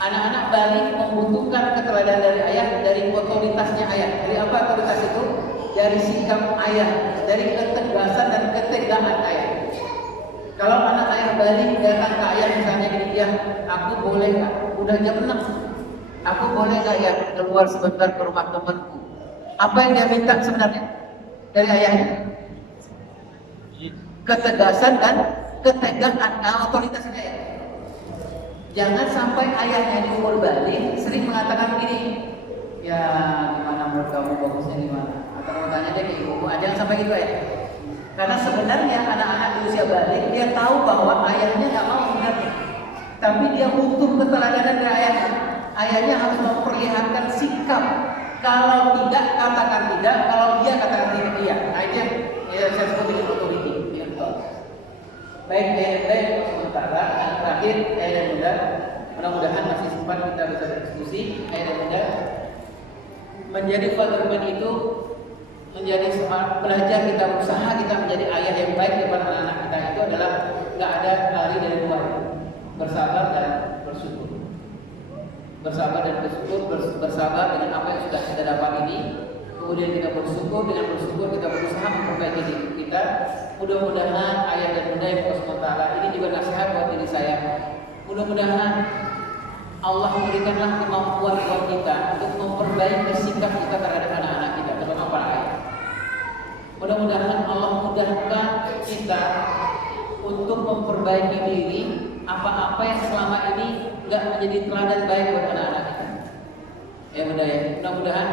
Anak-anak balik membutuhkan keteladanan dari ayah, dari otoritasnya ayah. Dari apa otoritas itu? Dari sikap ayah, dari ketegasan dan ketegangan ayah. Kalau anak ayah balik datang ke ayah misalnya gini, ya aku boleh nggak? Udah jam 6, aku boleh nggak ya keluar sebentar ke rumah temanku? Apa yang dia minta sebenarnya? dari ayahnya? Ketegasan dan ketegangan otoritas ayah. Jangan sampai ayahnya di umur balik sering mengatakan begini, ya gimana menurut kamu bagusnya gimana? Atau mau tanya deh ke ibumu, jangan sampai gitu ya. Karena sebenarnya anak-anak di usia balik dia tahu bahwa ayahnya nggak mau sebenarnya, tapi dia butuh keteladanan dari ayahnya. Ayahnya harus memperlihatkan sikap. Kalau tidak katakan tidak, kalau iya katakan tidak iya. Nah itu yang saya sebut dengan otoriti. Baik baik sementara dan terakhir dan muda, mudah-mudahan masih sempat kita bisa berdiskusi. Dan muda menjadi fatherman itu menjadi belajar kita berusaha kita menjadi ayah yang baik kepada anak-anak kita itu adalah nggak ada lari dari dua, bersabar dan bersyukur. Bersabar dan bersyukur, bersabar dengan apa yang sudah kita dapat ini. Kemudian kita bersyukur, dengan bersyukur kita berusaha memperbaiki diri kita. Mudah-mudahan ayah dan bunda yang sementara ini juga nasihat buat diri saya. Mudah-mudahan Allah memberikanlah kemampuan buat kita untuk memperbaiki sikap kita terhadap anak-anak kita, terutama para ayah. Mudah-mudahan Allah mudahkan kita untuk memperbaiki diri apa-apa yang selama ini nggak menjadi teladan baik buat anak-anak kita. Ya bunda ya, mudah-mudahan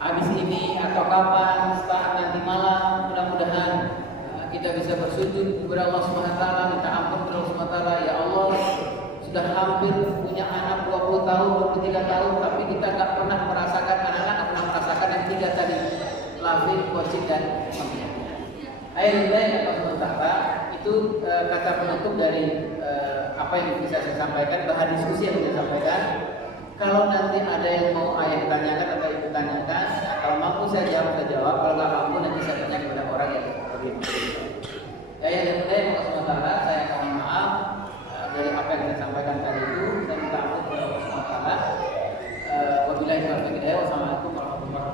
habis ini atau kapan saat nanti malam mudah-mudahan kita bisa bersujud kepada Allah Subhanahu wa taala, minta ampun kepada Allah Subhanahu wa taala. Ya Allah, sudah hampir punya anak 20 tahun, 23 tahun tapi kita nggak pernah merasakan, anak-anak nggak pernah merasakan yang tiga tadi, lafil, kocik dan mamia. Alhamdulillah sementara itu kata penutup dari apa yang bisa saya sampaikan, bahan diskusi yang saya sampaikan. Kalau nanti ada yang mau ayah tanyakan atau ibu tanyakan, atau mampu saya jawab, kalau nggak mampu nanti saya tanya kepada orang yang lebih mampu. Yang sementara saya mohon maaf dari apa yang saya sampaikan tadi itu, dan minta ampun kepada Allah Subhanahu wa taala. Wabillahi taufiq hidayah. Wassalamualaikum warahmatullahi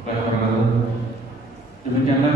wabarakatuh. Demikianlah